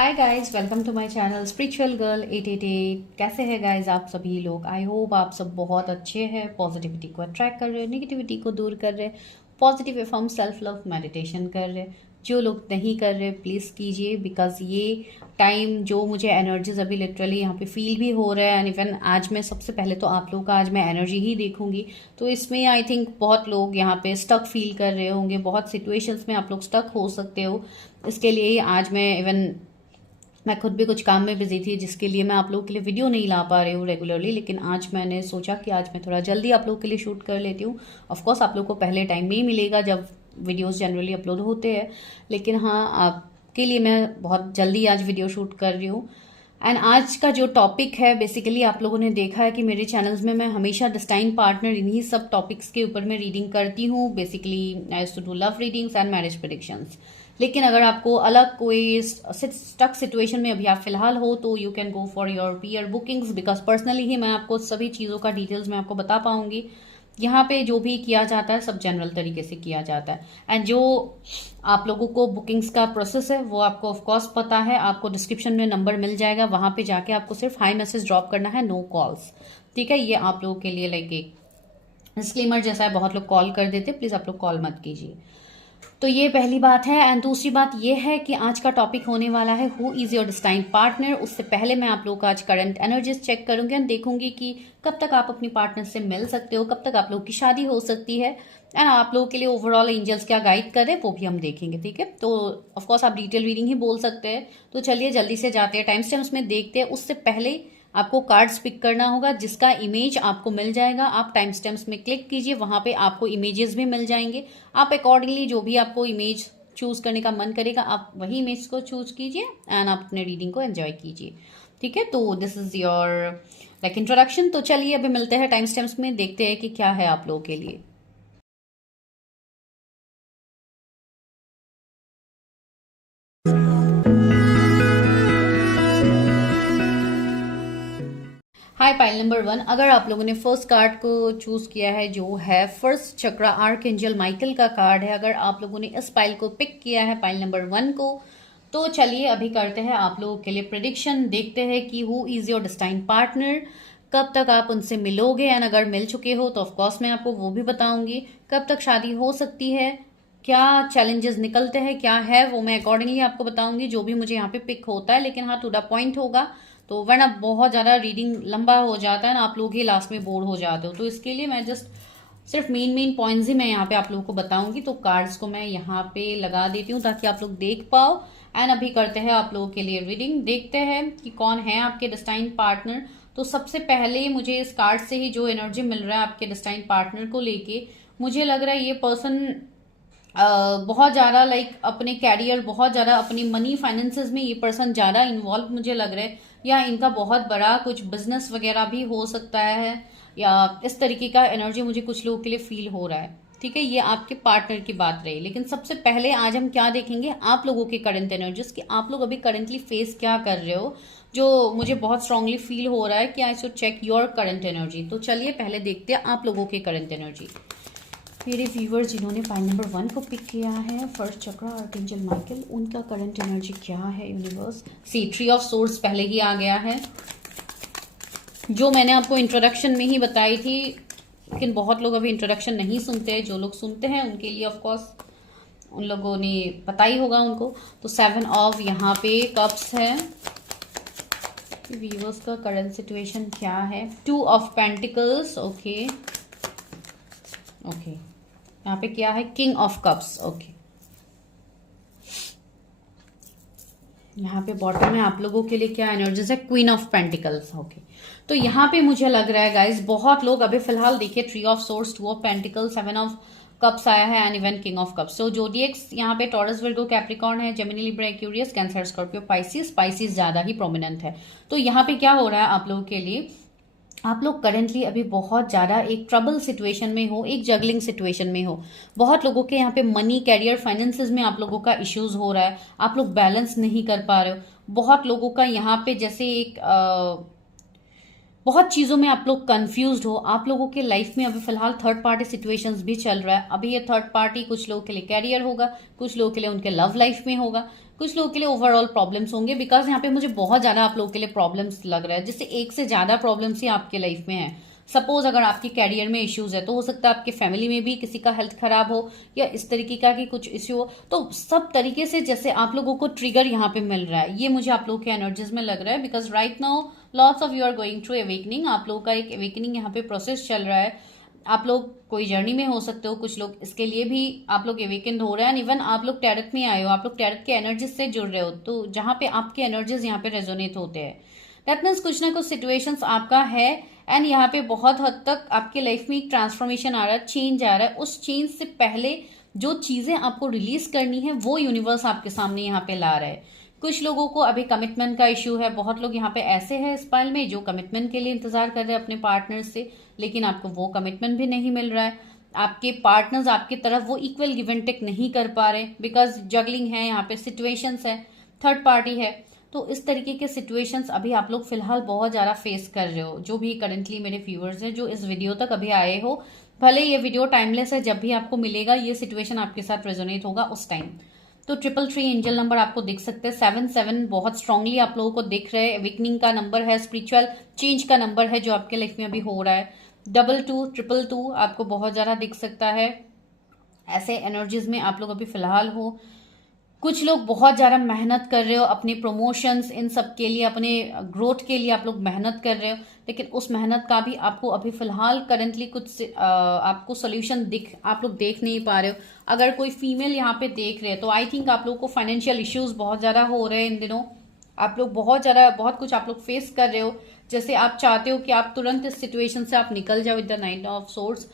Hi guys, welcome to my channel spiritual girl 888। कैसे हैं guys आप सभी लोग? आई होप आप सब बहुत अच्छे हैं, पॉजिटिविटी को अट्रैक्ट कर रहे हैं, नेगेटिविटी को दूर कर रहे हैं, positive affirm self love meditation कर रहे हैं। जो लोग नहीं कर रहे प्लीज़ कीजिए, बिकॉज ये टाइम जो मुझे एनर्जीज अभी लिटरली यहाँ पे फील भी हो रहा है। एंड इवन आज मैं सबसे पहले तो आप लोग का आज मैं एनर्जी ही देखूंगी, तो इसमें आई थिंक बहुत लोग यहाँ पे स्टक फील कर रहे होंगे, बहुत सिचुएशंस में आप लोग स्टक हो सकते हो। इसके लिए ही आज मैं खुद भी कुछ काम में बिजी थी, जिसके लिए मैं आप लोगों के लिए वीडियो नहीं ला पा रही हूँ रेगुलरली। लेकिन आज मैंने सोचा कि आज मैं थोड़ा जल्दी आप लोगों के लिए शूट कर लेती हूँ। ऑफकोर्स आप लोग को पहले टाइम नहीं मिलेगा जब वीडियोस जनरली अपलोड होते हैं, लेकिन हाँ, आपके लिए मैं बहुत जल्दी आज वीडियो शूट कर रही हूँ। एंड आज का जो टॉपिक है, बेसिकली आप लोगों ने देखा है कि मेरे चैनल्स में मैं हमेशा डिस्टाइन पार्टनर इन्हीं सब टॉपिक्स के ऊपर मैं रीडिंग करती हूँ। Basically I used to do love readings and marriage predictions. लेकिन अगर आपको अलग कोई स्टक सिचुएशन में अभी आप फिलहाल हो, तो you can go for your peer bookings, because personally ही मैं आपको सभी चीज़ों का डिटेल्स में आपको बता पाऊंगी। यहाँ पे जो भी किया जाता है सब जनरल तरीके से किया जाता है। एंड जो आप लोगों को बुकिंग्स का प्रोसेस है वो आपको ऑफ कोर्स पता है, आपको डिस्क्रिप्शन में नंबर मिल जाएगा, वहां पे जाके आपको सिर्फ हाई मैसेज ड्रॉप करना है, नो कॉल्स। ठीक है, ये आप लोगों के लिए लाइक एक डिस्क्लेमर जैसा है। बहुत लोग कॉल कर देते, प्लीज आप लोग कॉल मत कीजिए। तो ये पहली बात है। एंड दूसरी बात ये है कि आज का टॉपिक होने वाला है who is your destine partner. उससे पहले मैं आप लोगों का आज करंट एनर्जीज चेक करूंगी एंड देखूंगी कि कब तक आप अपनी पार्टनर से मिल सकते हो, कब तक आप लोगों की शादी हो सकती है। एंड आप लोगों के लिए ओवरऑल एंजल्स क्या गाइड कर रहे हैं वो भी हम देखेंगे। ठीक है, तो ऑफकोर्स आप डिटेल रीडिंग ही बोल सकते हैं। तो चलिए जल्दी से जाते हैं, टाइम स्टैम्प्स में देखते हैं। उससे पहले आपको कार्ड्स पिक करना होगा, जिसका इमेज आपको मिल जाएगा। आप टाइम स्टैम्प्स में क्लिक कीजिए, वहां पे आपको इमेजेस भी मिल जाएंगे। आप अकॉर्डिंगली जो भी आपको इमेज चूज करने का मन करेगा, आप वही इमेज को चूज कीजिए एंड आप अपने रीडिंग को एंजॉय कीजिए। ठीक है, तो this is your like introduction. तो चलिए अभी मिलते हैं टाइम स्टैम्प्स में, देखते हैं कि क्या है आप लोगों के लिए। हाय पाइल नंबर 1, अगर आप लोगों ने फर्स्ट कार्ड को चूज किया है जो है फर्स्ट चक्रा आर्क एंजल माइकल का कार्ड है, अगर आप लोगों ने इस पाइल को पिक किया है, पाइल नंबर 1 को, तो चलिए अभी करते हैं आप लोगों के लिए प्रिडिक्शन। देखते हैं कि who is your destine partner, कब तक आप उनसे मिलोगे। एंड अगर मिल चुके हो तो ऑफकोर्स मैं आपको वो भी बताऊंगी। कब तक शादी हो सकती है, क्या चैलेंजेस निकलते हैं, क्या है वो मैं अकॉर्डिंगली आपको बताऊंगी, जो भी मुझे यहाँ पे पिक होता है। लेकिन हाँ, टू द पॉइंट होगा, तो वरना बहुत ज्यादा रीडिंग लंबा हो जाता है ना, आप लोग ही लास्ट में बोर हो जाते हो। तो इसके लिए मैं जस्ट सिर्फ मेन पॉइंट्स ही मैं यहाँ पे आप लोगों को बताऊंगी। तो कार्ड्स को मैं यहाँ पे लगा देती हूँ ताकि आप लोग देख पाओ। एंड अभी करते हैं आप लोगों के लिए रीडिंग, देखते हैं कि कौन है आपके डिस्टाइन पार्टनर। तो सबसे पहले मुझे इस कार्ड से ही जो एनर्जी मिल रहा है आपके डिस्टाइन पार्टनर को लेके, मुझे लग रहा है ये पर्सन बहुत ज्यादा लाइक अपने कैरियर, बहुत ज्यादा अपनी मनी फाइनेंसेस में ये पर्सन ज्यादा इन्वॉल्व मुझे लग रहा है, या इनका बहुत बड़ा कुछ बिजनेस वगैरह भी हो सकता है, या इस तरीके का एनर्जी मुझे कुछ लोगों के लिए फील हो रहा है। ठीक है, ये आपके पार्टनर की बात रही। लेकिन सबसे पहले आज हम क्या देखेंगे, आप लोगों के करंट एनर्जीज कि आप लोग अभी करंटली फेस क्या कर रहे हो, जो मुझे बहुत स्ट्रांगली फील हो रहा है कि I should check your current energy. तो चलिए पहले देखते हैं आप लोगों के करंट एनर्जी। मेरे व्यूवर्स जिन्होंने पाइल नंबर 1 को पिक किया है, फर्स्ट चक्रा आर्कएंजल माइकल, उनका करंट एनर्जी क्या है universe. See three of swords पहले ही आ गया है, जो मैंने आपको इंट्रोडक्शन में ही बताई थी। लेकिन बहुत लोग अभी इंट्रोडक्शन नहीं सुनते, जो लोग सुनते हैं उनके लिए ऑफकोर्स उन लोगों ने पता ही होगा उनको। तो 7 ऑफ यहाँ पे कप्स है। व्यूवर्स का करंट सिचुएशन क्या है, 2 ऑफ पेंटिकल्स, ओके ओके। यहाँ पे क्या है, किंग ऑफ कप्स, ओके। यहाँ पे बॉटम में आप लोगों के लिए क्या एनर्जीज है, क्वीन ऑफ पेंटिकल्स, ओके। तो यहाँ पे मुझे लग रहा है गाइस, बहुत लोग अभी फिलहाल देखिए, 3 of swords, 2 of pentacles, 7 of cups आया है and even king of cups. तो जोडिएक्स यहाँ पे टॉरस, विर्गो, कैप्रिकॉर्न है, Gemini, Libra, Aquarius, Cancer, Scorpio, Pisces ज्यादा ही प्रोमिनेंट है। तो यहाँ पे क्या हो रहा है आप लोगों के लिए, आप लोग करेंटली अभी बहुत ज्यादा एक ट्रबल सिचुएशन में हो, एक जगलिंग सिचुएशन में हो। बहुत लोगों के यहाँ पे मनी, कैरियर, फाइनेंसेस में आप लोगों का इश्यूज हो रहा है, आप लोग बैलेंस नहीं कर पा रहे हो। बहुत लोगों का यहाँ पे जैसे एक बहुत चीजों में आप लोग कंफ्यूज्ड हो। आप लोगों के लाइफ में अभी फिलहाल थर्ड पार्टी सिचुएशंस भी चल रहा है। अभी ये थर्ड पार्टी कुछ लोगों के लिए कैरियर होगा, कुछ लोगों के लिए उनके लव लाइफ में होगा, कुछ लोगों के लिए ओवरऑल प्रॉब्लम्स होंगे, बिकॉज यहाँ पे मुझे बहुत ज्यादा आप लोगों के लिए प्रॉब्लम्स लग रहा है, जिससे एक से ज्यादा प्रॉब्लम्स ही आपके लाइफ में है। सपोज अगर आपके कैरियर में इश्यूज है तो हो सकता है आपके फैमिली में भी किसी का हेल्थ खराब हो या इस तरीके का कि कुछ इश्यू हो। तो सब तरीके से जैसे आप लोगों को ट्रिगर यहाँ पे मिल रहा है, ये मुझे आप लोगों के एनर्जीज में लग रहा है। Because right now lots of you are going through awakening, आप लोगों का एक अवेकनिंग यहाँ पे प्रोसेस चल रहा है। आप लोग कोई जर्नी में हो सकते हो, कुछ लोग इसके लिए भी आप लोग अवेकन हो रहे हैं। इवन आप लोग टैरट में आए हो, आप लोग टैरट के एनर्जीज से जुड़ रहे हो, तो जहां पे आपके एनर्जीज यहाँ पे रेजोनेट होते हैं, दैट मीन्स कुछ ना कुछ सिचुएशंस आपका है। एंड यहाँ पे बहुत हद तक आपके लाइफ में एक ट्रांसफॉर्मेशन आ रहा है, चेंज आ रहा है। उस चेंज से पहले जो चीजें आपको रिलीज करनी है वो यूनिवर्स आपके सामने यहाँ पे ला रहा है। कुछ लोगों को अभी कमिटमेंट का इश्यू है, बहुत लोग यहाँ पे ऐसे हैं इस पाइल में जो कमिटमेंट के लिए इंतजार कर रहे हैं अपने पार्टनर से, लेकिन आपको वो कमिटमेंट भी नहीं मिल रहा है। आपके पार्टनर्स आपकी तरफ वो इक्वल गिव एंड टेक नहीं कर पा रहे, बिकॉज जगलिंग है यहाँ पे, सिचुएशंस है, थर्ड पार्टी है। तो इस तरीके के सिचुएशंस अभी आप लोग फिलहाल बहुत ज्यादा फेस कर रहे हो। जो भी करंटली मेरे व्यूअर्स हैं जो इस वीडियो तक अभी आए हो, भले ये वीडियो टाइमलेस है, जब भी आपको मिलेगा ये सिचुएशन आपके साथ रेजोनेट होगा उस टाइम। तो 333 एंजल नंबर आपको दिख सकते हैं, 77 बहुत स्ट्रांगली आप लोगों को दिख रहे हैं, अवेकनिंग का नंबर है, स्पिरिचुअल चेंज का नंबर है जो आपके लाइफ में अभी हो रहा है। 22 222 आपको बहुत ज्यादा दिख सकता है। ऐसे एनर्जीज में आप लोग अभी फिलहाल हो। कुछ लोग बहुत ज्यादा मेहनत कर रहे हो अपने प्रमोशंस इन सब के लिए, अपने ग्रोथ के लिए आप लोग मेहनत कर रहे हो, लेकिन उस मेहनत का भी आपको अभी फिलहाल करंटली कुछ आपको सोल्यूशन आप लोग देख नहीं पा रहे हो। अगर कोई फीमेल यहाँ पे देख रहे हैं तो आई थिंक आप लोग को फाइनेंशियल इश्यूज बहुत ज्यादा हो रहे हैं इन दिनों। आप लोग बहुत कुछ आप लोग फेस कर रहे हो, जैसे आप चाहते हो कि आप तुरंत इस सिचुएशन से आप निकल जाओ with the night of swords.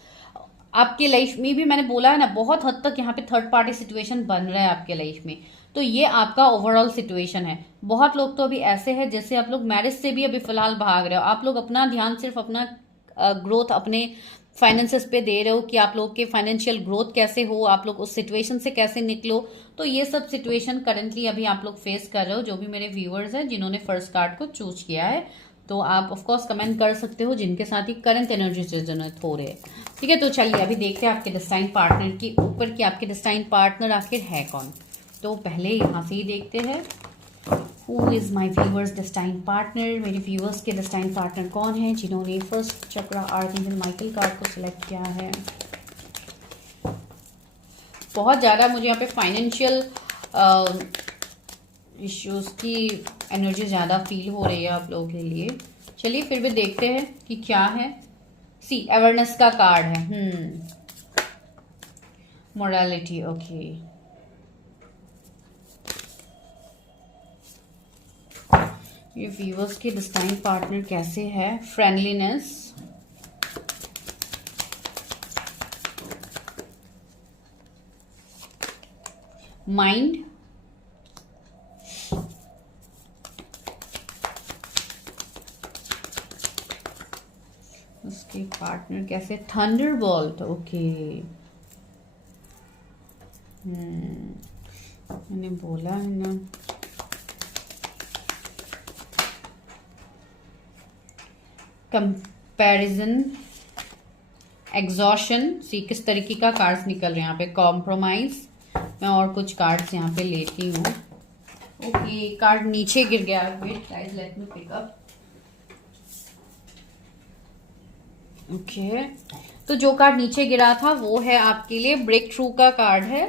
आपके लाइफ में भी मैंने बोला है ना, बहुत हद तक यहाँ पे थर्ड पार्टी सिचुएशन बन रहा है आपके लाइफ में। तो ये आपका ओवरऑल सिचुएशन है। बहुत लोग तो अभी ऐसे हैं जैसे आप लोग मैरिज से भी अभी फिलहाल भाग रहे हो। आप लोग अपना ध्यान सिर्फ अपना ग्रोथ, अपने फाइनेंसेस पे दे रहे हो कि आप लोग के फाइनेंशियल ग्रोथ कैसे हो, आप लोग उस सिचुएशन से कैसे निकलो। तो ये सब सिचुएशन करंटली अभी आप लोग फेस कर रहे हो। जो भी मेरे व्यूअर्स हैं जिन्होंने फर्स्ट कार्ड को चूज किया है, तो आप ऑफकोर्स कमेंट कर सकते हो जिनके साथ ही करंट एनर्जी रेजोनेट हो रहे हैं। ठीक है, तो चलिए अभी देखते हैं आपके डिस्टाइन पार्टनर के ऊपर कि आपके डिस्टाइन पार्टनर आखिर है कौन। तो पहले यहाँ से ही देखते हैं who is my viewers destine partner. मेरे व्यूअर्स के डिस्टाइन पार्टनर कौन है जिन्होंने first chakra archangel Michael card को सिलेक्ट किया है। बहुत ज़्यादा मुझे यहाँ पे फाइनेंशियल इश्यूज की एनर्जी ज़्यादा फील हो रही है आप लोगों के लिए। चलिए फिर भी देखते हैं कि क्या है। सी अवेयरनेस का कार्ड है, मोरालिटी, ओके। ये व्यूअर्स के डिस्टाइन पार्टनर कैसे है। फ्रेंडलीनेस, माइंड, उसके पार्टनर कैसे, थंडरबोल्ट, ओके। मैंने बोला है ना, कंपैरिजन, एग्जॉशन। सी किस तरीके का कार्ड्स निकल रहे हैं यहाँ पे। कॉम्प्रोमाइज, मैं और कुछ कार्ड्स यहाँ पे लेती हूँ। ओके, कार्ड नीचे गिर गया, wait guys let me pick up. Okay, तो जो कार्ड नीचे गिरा था वो है आपके लिए ब्रेक थ्रू का कार्ड है।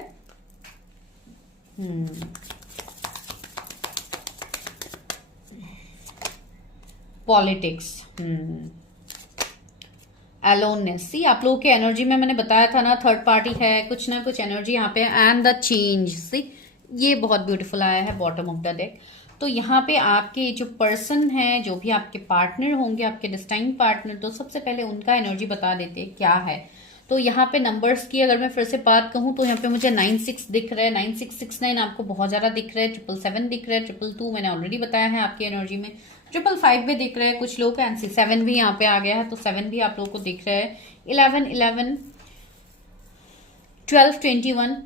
Politics, aloneness. सी आप लोगों के एनर्जी में मैंने बताया था ना, थर्ड पार्टी है, कुछ ना कुछ एनर्जी यहाँ पे, एंड द चेंज। सी ये बहुत ब्यूटीफुल आया है बॉटम ऑफ द डेक। तो यहाँ पे आपके जो पर्सन है, जो भी आपके पार्टनर होंगे, आपके डिस्टाइन पार्टनर, तो सबसे पहले उनका एनर्जी बता देते हैं क्या है। तो यहाँ पे नंबर्स की अगर मैं फिर से बात कहूँ तो यहाँ पे मुझे 96 दिख रहा है, 9669 आपको बहुत ज्यादा दिख रहा है, 777 दिख रहा है, 222 मैंने ऑलरेडी बताया है आपकी एनर्जी में, 555 भी दिख रहा है कुछ लोग, एंड 7 भी यहाँ पे आ गया है, तो 7 भी आप लोगों को दिख रहा है, 11 11 12 21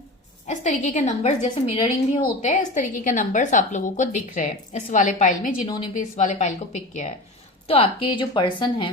इस तरीके के नंबर्स, जैसे मिररिंग भी होते हैं, इस तरीके के नंबर्स आप लोगों को दिख रहे हैं इस वाले पाइल में, जिन्होंने भी इस वाले पाइल को पिक किया है। तो आपके जो पर्सन है,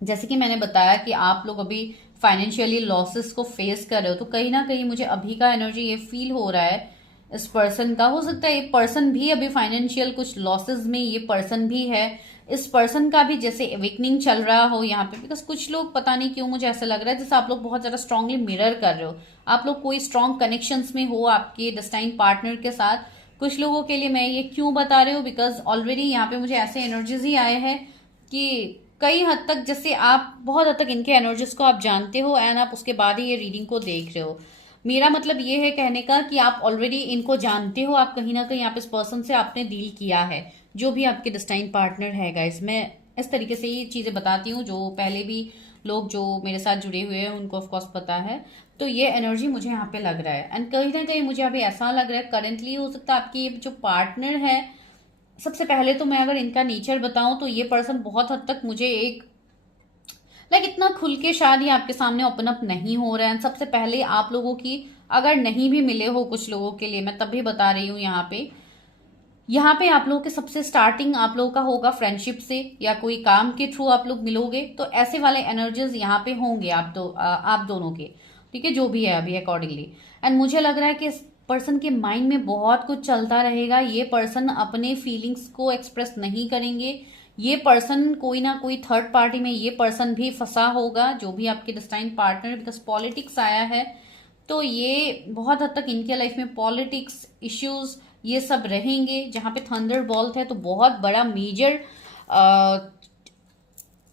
जैसे कि मैंने बताया कि आप लोग अभी फाइनेंशियली लॉसेस को फेस कर रहे हो, तो कहीं ना कहीं मुझे अभी का एनर्जी ये फील हो रहा है इस पर्सन का। हो सकता है ये पर्सन भी अभी फाइनेंशियल कुछ लॉसेस में ये पर्सन भी है। इस पर्सन का भी जैसे अवेकनिंग चल रहा हो यहाँ पे, बिकॉज कुछ लोग पता नहीं क्यों मुझे ऐसा लग रहा है जैसे आप लोग बहुत ज्यादा स्ट्रांगली मिरर कर रहे हो, आप लोग कोई स्ट्रांग कनेक्शंस में हो आपके डेस्टाइन पार्टनर के साथ। कुछ लोगों के लिए मैं ये क्यों बता रही हूँ, बिकॉज ऑलरेडी यहाँ पे मुझे ऐसे एनर्जीज ही आए हैं कि कई हद तक जैसे आप बहुत हद तक इनके एनर्जीज को आप जानते हो एंड आप उसके बाद ही ये रीडिंग को देख रहे हो। मेरा मतलब ये है कहने का कि आप ऑलरेडी इनको जानते हो, आप कहीं ना कहीं आप इस पर्सन से आपने डील किया है, जो भी आपके डेस्टाइन पार्टनर है गाइस। मैं इस तरीके से ये चीजें बताती हूँ, जो पहले भी लोग जो मेरे साथ जुड़े हुए हैं उनको ऑफकोर्स पता है। तो ये एनर्जी मुझे यहाँ पे लग रहा है एंड कहीं ना कहीं मुझे अभी ऐसा लग रहा है करेंटली हो सकता है आपकी जो पार्टनर है, सबसे पहले तो मैं अगर इनका नेचर बताऊं तो ये पर्सन बहुत हद तक मुझे एक इतना खुल के शायद ये आपके सामने ओपन अप नहीं हो रहा है। सबसे पहले आप लोगों की अगर नहीं भी मिले हो कुछ लोगों के लिए, मैं तब भी बता रही हूँ यहाँ पे आप लोगों के सबसे स्टार्टिंग आप लोगों का होगा फ्रेंडशिप से या कोई काम के थ्रू आप लोग मिलोगे, तो ऐसे वाले एनर्जीज यहाँ पे होंगे आप दोनों के, ठीक है, जो भी है अभी अकॉर्डिंगली। एंड मुझे लग रहा है कि इस पर्सन के माइंड में बहुत कुछ चलता रहेगा। ये पर्सन अपने फीलिंग्स को एक्सप्रेस नहीं करेंगे। ये पर्सन कोई ना कोई थर्ड पार्टी में ये पर्सन भी फंसा होगा, जो भी आपके डेस्टाइन पार्टनर, बिकॉज पॉलिटिक्स आया है तो ये बहुत हद तक इनके लाइफ में पॉलिटिक्स इश्यूज ये सब रहेंगे। जहां पे थंडर बॉल्ट है तो बहुत बड़ा मेजर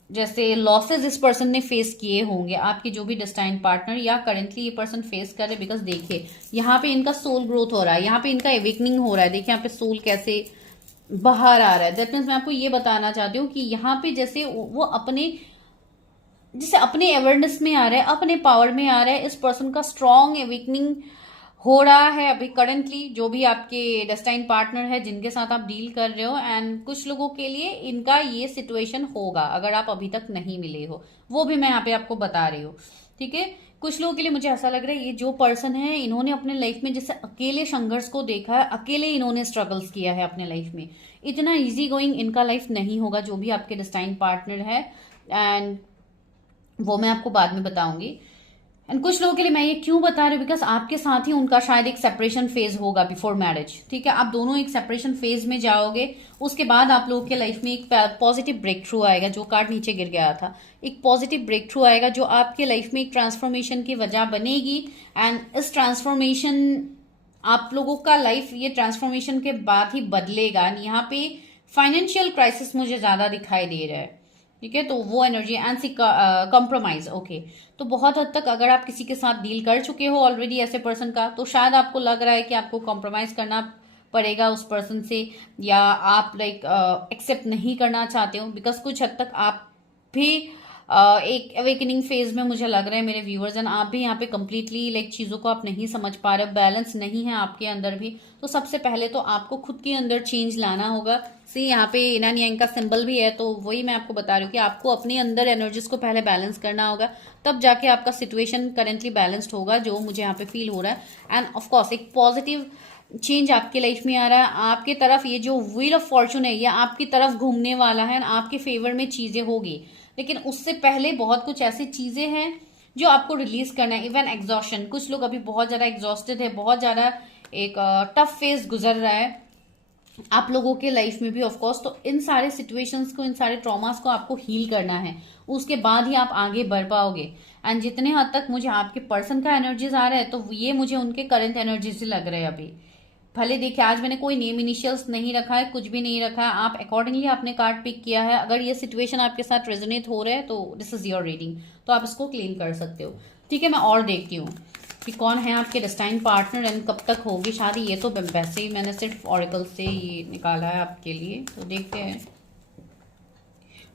जैसे लॉसेस इस पर्सन ने फेस किए होंगे, आपके जो भी डेस्टाइन पार्टनर या करेंटली ये पर्सन फेस कर रहे। बिकॉज देखिए यहाँ पे इनका सोल ग्रोथ हो रहा है, यहाँ पे इनका एवेकनिंग हो रहा है। देखिए यहाँ पे सोल कैसे बाहर आ रहा है। दैट मीन्स मैं आपको ये बताना चाहती हूँ कि यहाँ पे जैसे वो अपने अवेयरनेस में आ रहा है, अपने पावर में आ रहा है। इस पर्सन का स्ट्रॉन्ग एवेकनिंग हो रहा है अभी करंटली, जो भी आपके डेस्टाइन पार्टनर है जिनके साथ आप डील कर रहे हो। एंड कुछ लोगों के लिए इनका ये सिचुएशन होगा अगर आप अभी तक नहीं मिले हो, वो भी मैं यहाँ पे आपको बता रही हूँ, ठीक है। कुछ लोगों के लिए मुझे ऐसा लग रहा है ये जो पर्सन है इन्होंने अपने लाइफ में जैसे अकेले संघर्ष को देखा है, अकेले इन्होंने स्ट्रगल्स किया है अपने लाइफ में। इतना इजी गोइंग इनका लाइफ नहीं होगा, जो भी आपके डेस्टाइन पार्टनर है, एंड वो मैं आपको बाद में बताऊंगी। एंड कुछ लोगों के लिए मैं ये क्यों बता रही हूँ, बिकॉज आपके साथ ही उनका शायद एक सेपरेशन फेज होगा बिफोर मैरिज, ठीक है। आप दोनों एक सेपरेशन फेज में जाओगे, उसके बाद आप लोगों के लाइफ में एक पॉजिटिव ब्रेक थ्रू आएगा। जो कार्ड नीचे गिर गया था, एक पॉजिटिव ब्रेक थ्रू आएगा जो आपके लाइफ में एक ट्रांसफॉर्मेशन की वजह बनेगी। एंड इस ट्रांसफॉर्मेशन आप लोगों का लाइफ ये ट्रांसफॉर्मेशन के बाद ही बदलेगा। यहाँ पे फाइनेंशियल क्राइसिस मुझे ज्यादा दिखाई दे रहा है, ठीक है। तो वो एनर्जी एंड कॉम्प्रोमाइज, ओके। तो बहुत हद तक अगर आप किसी के साथ डील कर चुके हो ऑलरेडी ऐसे पर्सन का, तो शायद आपको लग रहा है कि आपको कॉम्प्रोमाइज करना पड़ेगा उस पर्सन से, या आप एक्सेप्ट नहीं करना चाहते हो। बिकॉज कुछ हद तक आप भी एक अवेकनिंग फेज में मुझे लग रहा है मेरे व्यूअर्स, एंड आप भी यहाँ पे कंप्लीटली चीजों को आप नहीं समझ पा रहे हो, बैलेंस नहीं है आपके अंदर भी। तो सबसे पहले तो आपको खुद के अंदर चेंज लाना होगा। सी यहाँ पे इना यांग का सिंबल भी है, तो वही मैं आपको बता रही हूँ कि आपको अपने अंदर एनर्जीज को पहले बैलेंस करना होगा, तब जाके आपका सिचुएशन करेंटली बैलेंस्ड होगा, जो मुझे यहाँ पे फील हो रहा है। एंड ऑफकोर्स एक पॉजिटिव चेंज आपके लाइफ में आ रहा है। आपके तरफ ये जो व्हील ऑफ फॉर्चून है ये आपकी तरफ घूमने वाला है, आपके फेवर में चीजें होगी। लेकिन उससे पहले बहुत कुछ ऐसी चीजें हैं जो आपको रिलीज करना है। इवन एग्जॉशन, कुछ लोग अभी बहुत ज्यादा एग्जॉस्टेड है, बहुत ज्यादा एक टफ फेज गुजर रहा है आप लोगों के लाइफ में भी ऑफकोर्स। तो इन सारे सिचुएशंस को, इन सारे ट्रॉमास को आपको हील करना है, उसके बाद ही आप आगे बढ़ पाओगे। एंड जितने हद तक मुझे आपके पर्सन का एनर्जीज आ रहा है, तो ये मुझे उनके करंट एनर्जीज से लग रहे हैं अभी। भले देखिए आज मैंने कोई नेम इनिशियल्स नहीं रखा है, कुछ भी नहीं रखा है, आप अकॉर्डिंगली आपने कार्ड पिक किया है। अगर ये सिचुएशन आपके साथ रेजोनेट हो रहा है तो दिस इज योर रीडिंग, तो आप इसको क्लेम कर सकते हो, ठीक है। मैं और देखती हूँ कि कौन है आपके डेस्टाइन पार्टनर एंड कब तक होगी शादी। ये तो वैसे ही मैंने सिर्फ ऑरिकल से ये निकाला है आपके लिए, तो देखते हैं।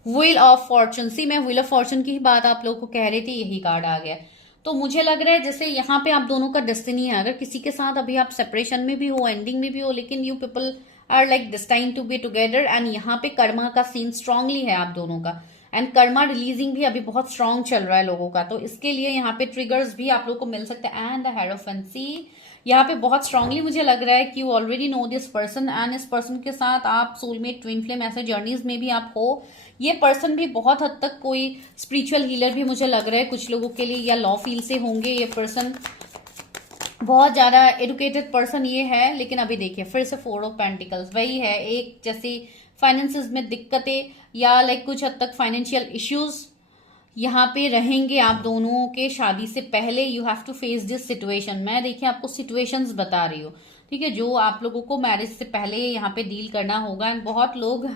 व्हील ऑफ फॉर्चून, सी मैं व्हील ऑफ फॉर्चून की ही बात आप लोगों को कह रही थी, यही कार्ड आ गया। तो मुझे लग रहा है जैसे यहाँ पे आप दोनों का डेस्टिनी है। अगर किसी के साथ अभी आप सेपरेशन में भी हो, एंडिंग में भी हो, लेकिन you people are destined to be together. And यहाँ पे कर्मा का सीन स्ट्रांगली है आप दोनों का, एंड कर्मा रिलीजिंग भी अभी बहुत स्ट्रांग चल रहा है लोगों का। तो इसके लिए यहाँ पे ट्रिगर्स भी आप लोगों को मिल सकते हैं। एंड द हेरोफेंसी यहाँ पे बहुत स्ट्रांगली मुझे लग रहा है कि you already know this person, and इस पर्सन के साथ आप सोलमेट, ट्विन फ्लेम ऐसे जर्नीज में भी आप हो। ये पर्सन भी बहुत हद तक कोई स्पिरिचुअल हीलर भी मुझे लग रहा है कुछ लोगों के लिए, या लॉ फील्ड से होंगे ये पर्सन। बहुत ज्यादा एडुकेटेड पर्सन ये है, लेकिन अभी देखिए फिर से 4 ऑफ पेंटिकल्स वही है, एक जैसे फाइनेंसेस में दिक्कतें या लाइक कुछ हद तक फाइनेंशियल इश्यूज यहाँ पे रहेंगे आप दोनों के शादी से पहले। You have to face this situation. मैं देखिए आपको सिचुएशंस बता रही हूँ, ठीक है, जो आप लोगों को मैरिज से पहले यहाँ पे डील करना होगा। एंड बहुत लोग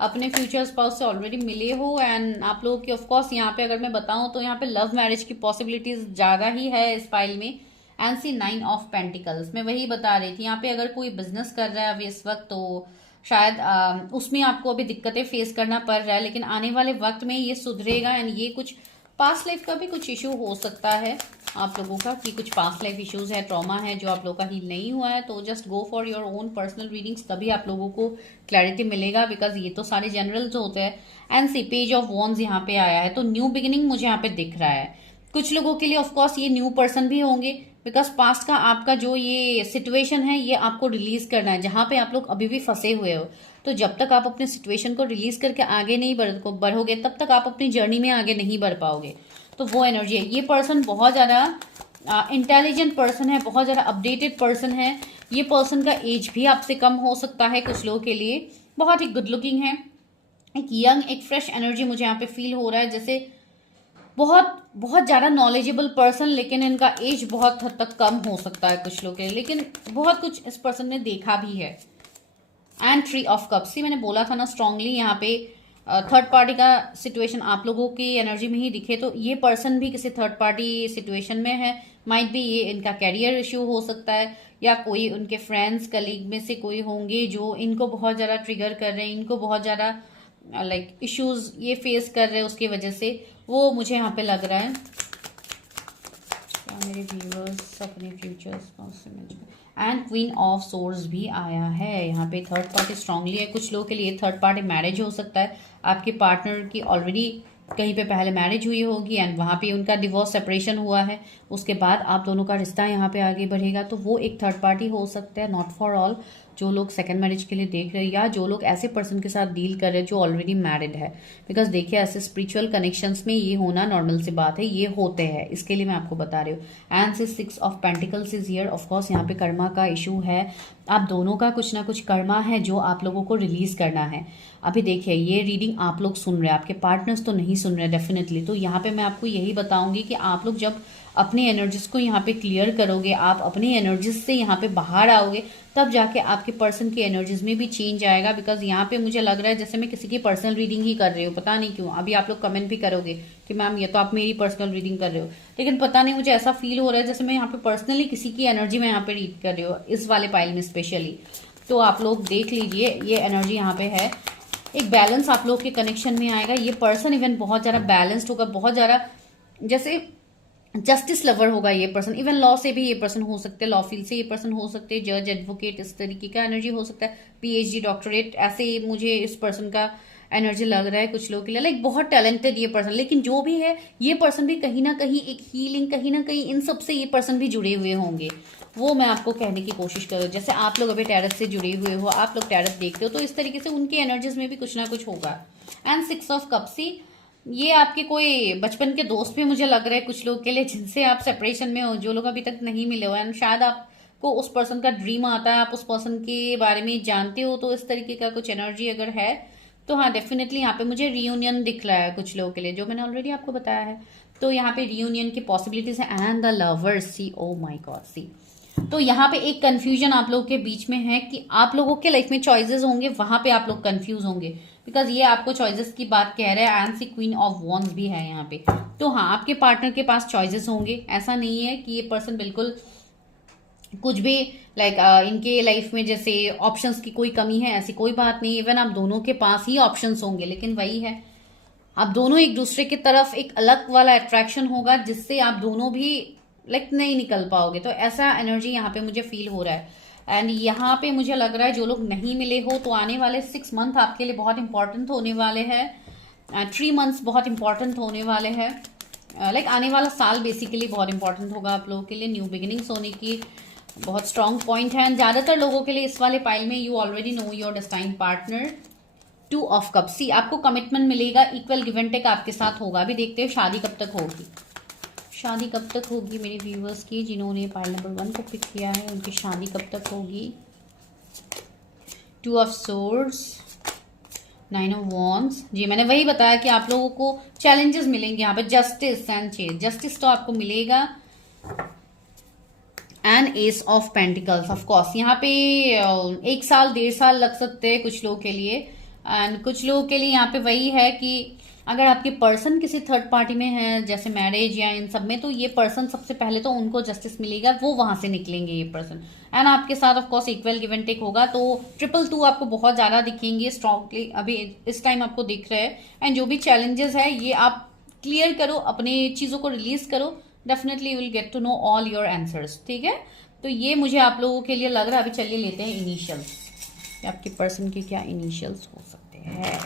अपने फ्यूचर स्पाउस से ऑलरेडी मिले हो, एंड आप लोगों की ऑफकोर्स यहाँ पे अगर मैं बताऊं तो यहाँ पे लव मैरिज की पॉसिबिलिटीज ज्यादा ही है इस फाइल में। एंड सी 9 ऑफ पेंटिकल्स, मैं वही बता रही थी, यहाँ पे अगर कोई बिजनेस कर रहा है अभी इस वक्त तो शायद उसमें आपको अभी दिक्कतें फेस करना पड़ रहा है, लेकिन आने वाले वक्त में ये सुधरेगा। एंड ये कुछ पास्ट लाइफ का भी कुछ इशू हो सकता है आप लोगों का, कि कुछ पास्ट लाइफ इश्यूज है, ट्रॉमा है जो आप लोगों का हील नहीं हुआ है। तो just go for your own personal readings, तभी आप लोगों को क्लैरिटी मिलेगा, बिकॉज ये तो सारे जनरल जो होते हैं। And see page of wands यहाँ पे आया है, तो न्यू बिगिनिंग मुझे यहाँ पे दिख रहा है। कुछ लोगों के लिए ऑफकोर्स ये न्यू पर्सन भी होंगे, बिकॉज पास्ट का आपका जो ये सिचुएशन है ये आपको रिलीज करना है, जहां पे आप लोग अभी भी फंसे हुए हो। तो जब तक आप अपने सिचुएशन को रिलीज करके आगे नहीं बढ़ोगे, तब तक आप अपनी जर्नी में आगे नहीं बढ़ पाओगे। तो वो एनर्जी है। ये पर्सन बहुत ज्यादा इंटेलिजेंट पर्सन है, बहुत ज्यादा अपडेटेड पर्सन है। ये पर्सन का एज भी आपसे कम हो सकता है कुछ लोगों के लिए। बहुत ही गुड लुकिंग है, एक यंग, एक फ्रेश एनर्जी मुझे यहाँ पे फील हो रहा है, जैसे बहुत बहुत ज्यादा नॉलेजेबल पर्सन, लेकिन इनका एज बहुत हद तक कम हो सकता है कुछ लोग के लिए, लेकिन बहुत कुछ इस पर्सन ने देखा भी है। एंड 3 ऑफ कप्स, मैंने बोला था ना स्ट्रांगली यहाँ पे थर्ड पार्टी का सिचुएशन आप लोगों की एनर्जी में ही दिखे, तो ये पर्सन भी किसी थर्ड पार्टी सिचुएशन में है। माइट भी ये इनका कैरियर इश्यू हो सकता है, या कोई उनके फ्रेंड्स कलीग में से कोई होंगे जो इनको बहुत ज्यादा ट्रिगर कर रहे हैं, इनको बहुत ज्यादा लाइक इश्यूज ये फेस कर रहे हैं उसकी वजह से, वो मुझे यहाँ पे लग रहा है। क्या मेरे व्यूअर्स अपने futures and queen of swords भी आया है यहाँ पे। थर्ड पार्टी स्ट्रांगली है, कुछ लोगों के लिए थर्ड पार्टी मैरिज हो सकता है। आपके पार्टनर की ऑलरेडी कहीं पे पहले मैरिज हुई होगी एंड वहां पे उनका डिवोर्स सेपरेशन हुआ है, उसके बाद आप दोनों का रिश्ता यहाँ पे आगे बढ़ेगा, तो वो एक थर्ड पार्टी हो सकता है। नॉट फॉर ऑल, जो लोग सेकंड मैरिज के लिए देख रहे हैं या जो लोग ऐसे पर्सन के साथ डील कर रहे हैं जो ऑलरेडी मैरिड है, बिकॉज देखिए ऐसे स्पिरिचुअल कनेक्शंस में ये होना नॉर्मल सी बात है, ये होते हैं, इसके लिए मैं आपको बता रही हूँ। एंड से 6 of pentacles is here. Of course यहाँ पे कर्मा का इशू है, आप दोनों का कुछ ना कुछ कर्मा है जो आप लोगों को रिलीज करना है। अभी देखिए ये रीडिंग आप लोग सुन रहे हैं, आपके पार्टनर्स तो नहीं सुन रहे डेफिनेटली। तो यहाँ पे मैं आपको यही बताऊंगी कि आप लोग जब अपनी एनर्जीज को यहाँ पे क्लियर करोगे, आप अपनी एनर्जीज से यहाँ पे बाहर आओगे, तब जाके आपके पर्सन की एनर्जीज में भी चेंज आएगा। बिकॉज यहाँ पे मुझे लग रहा है जैसे मैं किसी की पर्सनल रीडिंग ही कर रही हूँ, पता नहीं क्यों। अभी आप लोग कमेंट भी करोगे कि मैम ये तो आप मेरी पर्सनल रीडिंग कर रहे हो, लेकिन पता नहीं मुझे ऐसा फील हो रहा है जैसे मैं यहाँ पे पर्सनली किसी की एनर्जी में यहाँ पे रीड कर रही हूँ, इस वाले पाइल में स्पेशली। तो आप लोग देख लीजिए ये एनर्जी यहाँ पे है, एक बैलेंस आप लोग के कनेक्शन में आएगा। ये पर्सन इवन बहुत ज्यादा बैलेंस्ड होगा, बहुत ज्यादा जैसे जस्टिस लवर होगा ये पर्सन। इवन लॉ से भी ये पर्सन हो सकते हैं, लॉ फील्ड से ये पर्सन हो सकते हैं, जज, एडवोकेट, इस तरीके का एनर्जी हो सकता है, पीएचडी, डॉक्टरेट, ऐसे मुझे इस पर्सन का एनर्जी लग रहा है कुछ लोगों के लिए। लाइक बहुत टैलेंटेड ये पर्सन, लेकिन जो भी है ये पर्सन भी कहीं ना कहीं एक हीलिंग, कहीं ना कहीं इन सब से ये पर्सन भी जुड़े हुए होंगे, वो मैं आपको कहने की कोशिश करूँ। जैसे आप लोग अभी टैरस से जुड़े हुए हो, आप लोग टैरस देखते हो, तो इस तरीके से उनकी एनर्जीज में भी कुछ ना कुछ होगा। एंड 6 ऑफ कप्स, ये आपके कोई बचपन के दोस्त भी मुझे लग रहा है कुछ लोग के लिए, जिनसे आप सेपरेशन में हो, जो लोग अभी तक नहीं मिले हो। एंड शायद आपको उस पर्सन का ड्रीम आता है, आप उस पर्सन के बारे में जानते हो, तो इस तरीके का कुछ एनर्जी अगर है तो हाँ डेफिनेटली यहाँ पे मुझे रियूनियन दिख रहा है कुछ लोगों के लिए, जो मैंने ऑलरेडी आपको बताया है। तो यहाँ पे रियूनियन की पॉसिबिलिटीज है। And the lovers, see, O my God, see. तो यहाँ पे एक कंफ्यूजन आप लोगों के बीच में है कि आप लोगों के लाइफ में चॉइसेस होंगे, वहां पे आप लोग कंफ्यूज होंगे, बिकॉज ये आपको चॉइसेस की बात कह रहा है। And see queen of wands भी है यहाँ पे। तो हाँ, आपके पार्टनर के पास चॉइसेस होंगे, ऐसा नहीं है कि ये पर्सन बिल्कुल कुछ भी लाइक इनके लाइफ में जैसे ऑप्शंस की कोई कमी है, ऐसी कोई बात नहीं। इवन आप दोनों के पास ही ऑप्शंस होंगे, लेकिन वही है आप दोनों एक दूसरे की तरफ एक अलग वाला अट्रैक्शन होगा, जिससे आप दोनों भी लाइक नहीं निकल पाओगे। तो ऐसा एनर्जी यहाँ पे मुझे फील हो रहा है। एंड यहाँ पे मुझे लग रहा है जो लोग नहीं मिले हो, तो आने वाले 6 मंथ आपके लिए बहुत इंपॉर्टेंट होने वाले हैं। 3 मंथ्स बहुत इंपॉर्टेंट होने वाले हैं। लाइक आने वाला साल बेसिकली बहुत इंपॉर्टेंट होगा आप लोगों के लिए। न्यू बिगिनिंग्स होने की बहुत स्ट्रॉन्ग पॉइंट है। ज्यादातर लोगों के लिए इस वाले पाइल में you already know your destined partner. 2 of cups, आपको कमिटमेंट मिलेगा, इक्वल गिव एंड टेक आपके साथ होगा। अभी देखते हो शादी कब तक होगी। शादी कब तक होगी मेरे व्यूवर्स की? जिन्होंने पाइल नंबर 1 को पिक किया है उनकी शादी कब तक होगी? 2 ऑफ सोर्ड्स, 9 ऑफ वॉन्ड्स। जी मैंने वही बताया कि आप लोगों को चैलेंजेस मिलेंगे यहाँ पे, जस्टिस एंड चेंज। जस्टिस तो आपको मिलेगा, and S of pentacles. Of course यहाँ पे 1 साल 1.5 साल लग सकते हैं कुछ लोगों के लिए, एंड कुछ लोगों के लिए यहाँ पे वही है कि अगर आपके पर्सन किसी थर्ड पार्टी में है, जैसे मैरिज या इन सब में, तो ये पर्सन सबसे पहले तो उनको जस्टिस मिलेगा, वो वहां से निकलेंगे ये पर्सन, एंड आपके साथ of course equal give and take होगा। तो 222 आपको बहुत ज्यादा दिखेंगे स्ट्रांगली अभी इस टाइम आपको दिख रहा है। एंड जो भी चैलेंजेस है ये आप क्लियर करो, अपने चीजों को रिलीज करो, definitely will get to know all your answers. ठीक है, तो ये मुझे आप लोगों के लिए लग रहा है। अभी चलिए लेते हैं इनिशियल्स, आपके पर्सन के क्या इनिशियल्स हो सकते हैं।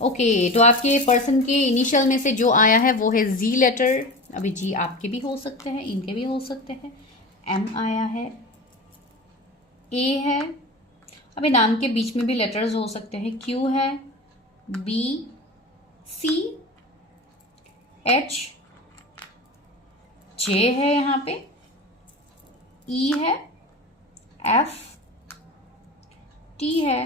ओके तो आपके पर्सन के इनिशियल में से जो आया है वो है जी लेटर। अभी जी आपके भी हो सकते हैं, इनके भी हो सकते हैं। एम आया है, ए है, अभी नाम के बीच में भी लेटर्स हो सकते हैं। क्यू है, बी, सी, एच, जे है यहाँ पे, ई है, एफ, टी है,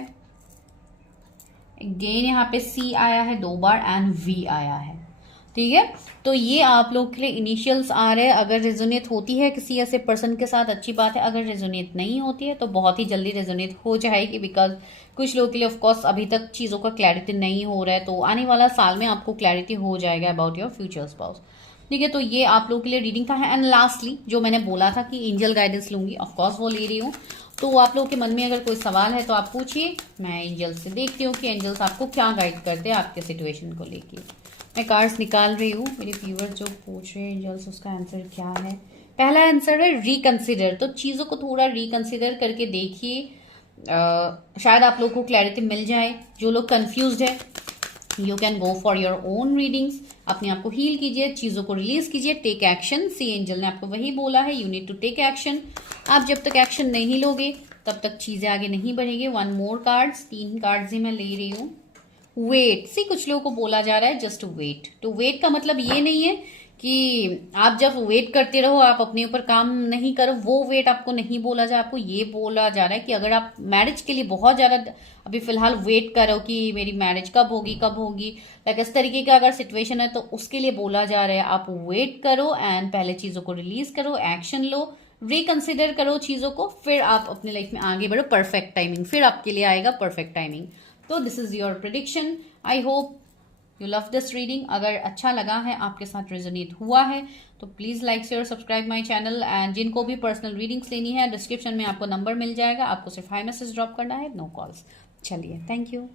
अगेन यहाँ पे सी आया है 2 बार, एंड वी आया है। ठीक है, तो ये आप लोग के लिए इनिशियल्स आ रहे हैं। अगर रेजोनेट होती है किसी ऐसे पर्सन के साथ अच्छी बात है, अगर रेजोनेट नहीं होती है तो बहुत ही जल्दी रेजोनेट हो जाएगी, बिकॉज कुछ लोगों के लिए ऑफकोर्स अभी तक चीज़ों का क्लैरिटी नहीं हो रहा है, तो आने वाला साल में आपको क्लैरिटी हो जाएगा अबाउट योर फ्यूचर स्पाउस। ठीक है, तो ये आप लोग के लिए रीडिंग का है। एंड लास्टली जो मैंने बोला था कि एंजल गाइडेंस लूंगी, ऑफकोर्स वो ले रही हूँ। तो आप लोगों के मन में अगर कोई सवाल है तो आप पूछिए, मैं एंजल्स से देखती हूँ कि एंजल्स आपको क्या गाइड करते हैं आपके सिचुएशन को लेके। मैं कार्ड्स निकाल रही हूँ, मेरे व्यूअर जो पूछ रहे हैं एंजल्स उसका आंसर क्या है। पहला आंसर है रिकंसिडर। तो चीज़ों को थोड़ा रिकंसिडर करके देखिए, शायद आप लोग को क्लैरिटी मिल जाए। जो लोग कंफ्यूज्ड है, you can go for your own readings. अपने आप को हील कीजिए, चीज़ों को रिलीज कीजिए, टेक एक्शन। सी एंजल ने आपको वही बोला है, you need to take action. आप जब तक एक्शन नहीं लोगे तब तक चीज़ें आगे नहीं बढ़ेंगी। 1 मोर कार्ड्स, 3 कार्ड्स ही मैं ले रही हूँ। वेट, सी कुछ लोगों को बोला जा रहा है जस्ट वेट। तो वेट का मतलब ये नहीं है कि आप जब वेट करते रहो आप अपने ऊपर काम नहीं करो, वो वेट आपको नहीं बोला जा। आपको ये बोला जा रहा है कि अगर आप मैरिज के लिए बहुत ज़्यादा अभी फिलहाल वेट करो कि मेरी मैरिज कब होगी कब होगी, लाइक इस तरीके का अगर सिचुएशन है, तो उसके लिए बोला जा रहा है आप वेट करो एंड पहले चीज़ों को रिलीज करो, एक्शन लो, रिकंसिडर करो चीज़ों को, फिर आप अपने लाइफ में आगे बढ़ो। परफेक्ट टाइमिंग, फिर आपके लिए आएगा परफेक्ट टाइमिंग। तो this is your prediction. I hope you love this reading. अगर अच्छा लगा है, आपके साथ रेजोनेट हुआ है, तो please like share subscribe my channel. And जिनको भी पर्सनल रीडिंग्स लेनी है, डिस्क्रिप्शन में आपको नंबर मिल जाएगा, आपको सिर्फ हाई मैसेज ड्रॉप करना है, नो कॉल्स। चलिए, thank you.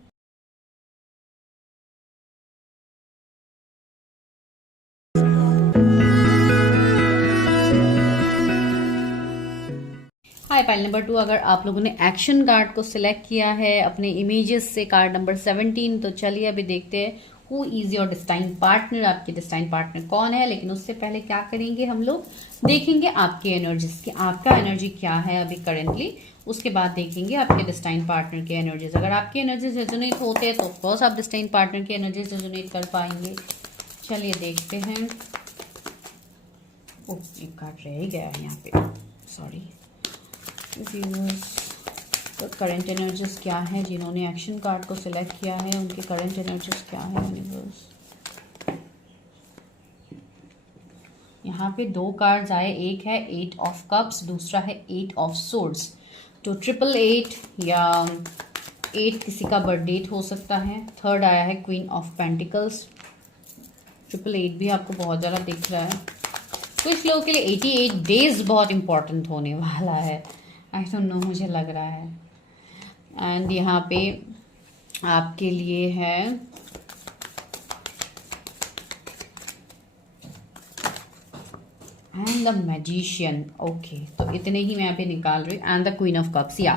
Hi pile number 2, अगर आप लोगों ने एक्शन कार्ड को सिलेक्ट किया है अपने इमेजेस से, कार्ड नंबर 17, तो चलिए अभी देखते हैं who is your destine partner. आपके डिस्टाइन पार्टनर कौन है, लेकिन उससे पहले क्या करेंगे हम लोग, देखेंगे आपके एनर्जीज की, आपका एनर्जी क्या है अभी करेंटली, उसके बाद देखेंगे आपके डिस्टाइन पार्टनर के एनर्जीज। अगर आपके एनर्जीज रेजोनेट होते हैं तो ऑफकोर्स आप डिस्टाइन पार्टनर के एनर्जीज रेजोनेट कर पाएंगे। चलिए देखते हैं। ओह, एक कार्ड रह ही गया है यहाँ पे, सॉरी। तो करंट एनर्जीज क्या है, जिन्होंने एक्शन कार्ड को सिलेक्ट किया है उनके करंट एनर्जीज क्या है यूनिवर्स। यहाँ पे 2 कार्ड्स आए, एक है 8 ऑफ कप्स, दूसरा है 8 ऑफ सोर्ड्स। तो 888 या 8 किसी का बर्थ डेट हो सकता है। थर्ड आया है क्वीन ऑफ पेंटिकल्स। 888 भी आपको बहुत ज़्यादा दिख रहा है। कुछ लोगों के लिए 88 डेज बहुत इंपॉर्टेंट होने वाला है, आई डोंट नो, मुझे लग रहा है। एंड यहाँ पे आपके लिए है एंड द मैजिशियन। ओके, तो इतने ही मैं यहाँ पे निकाल रही हूँ, and the queen of cups. या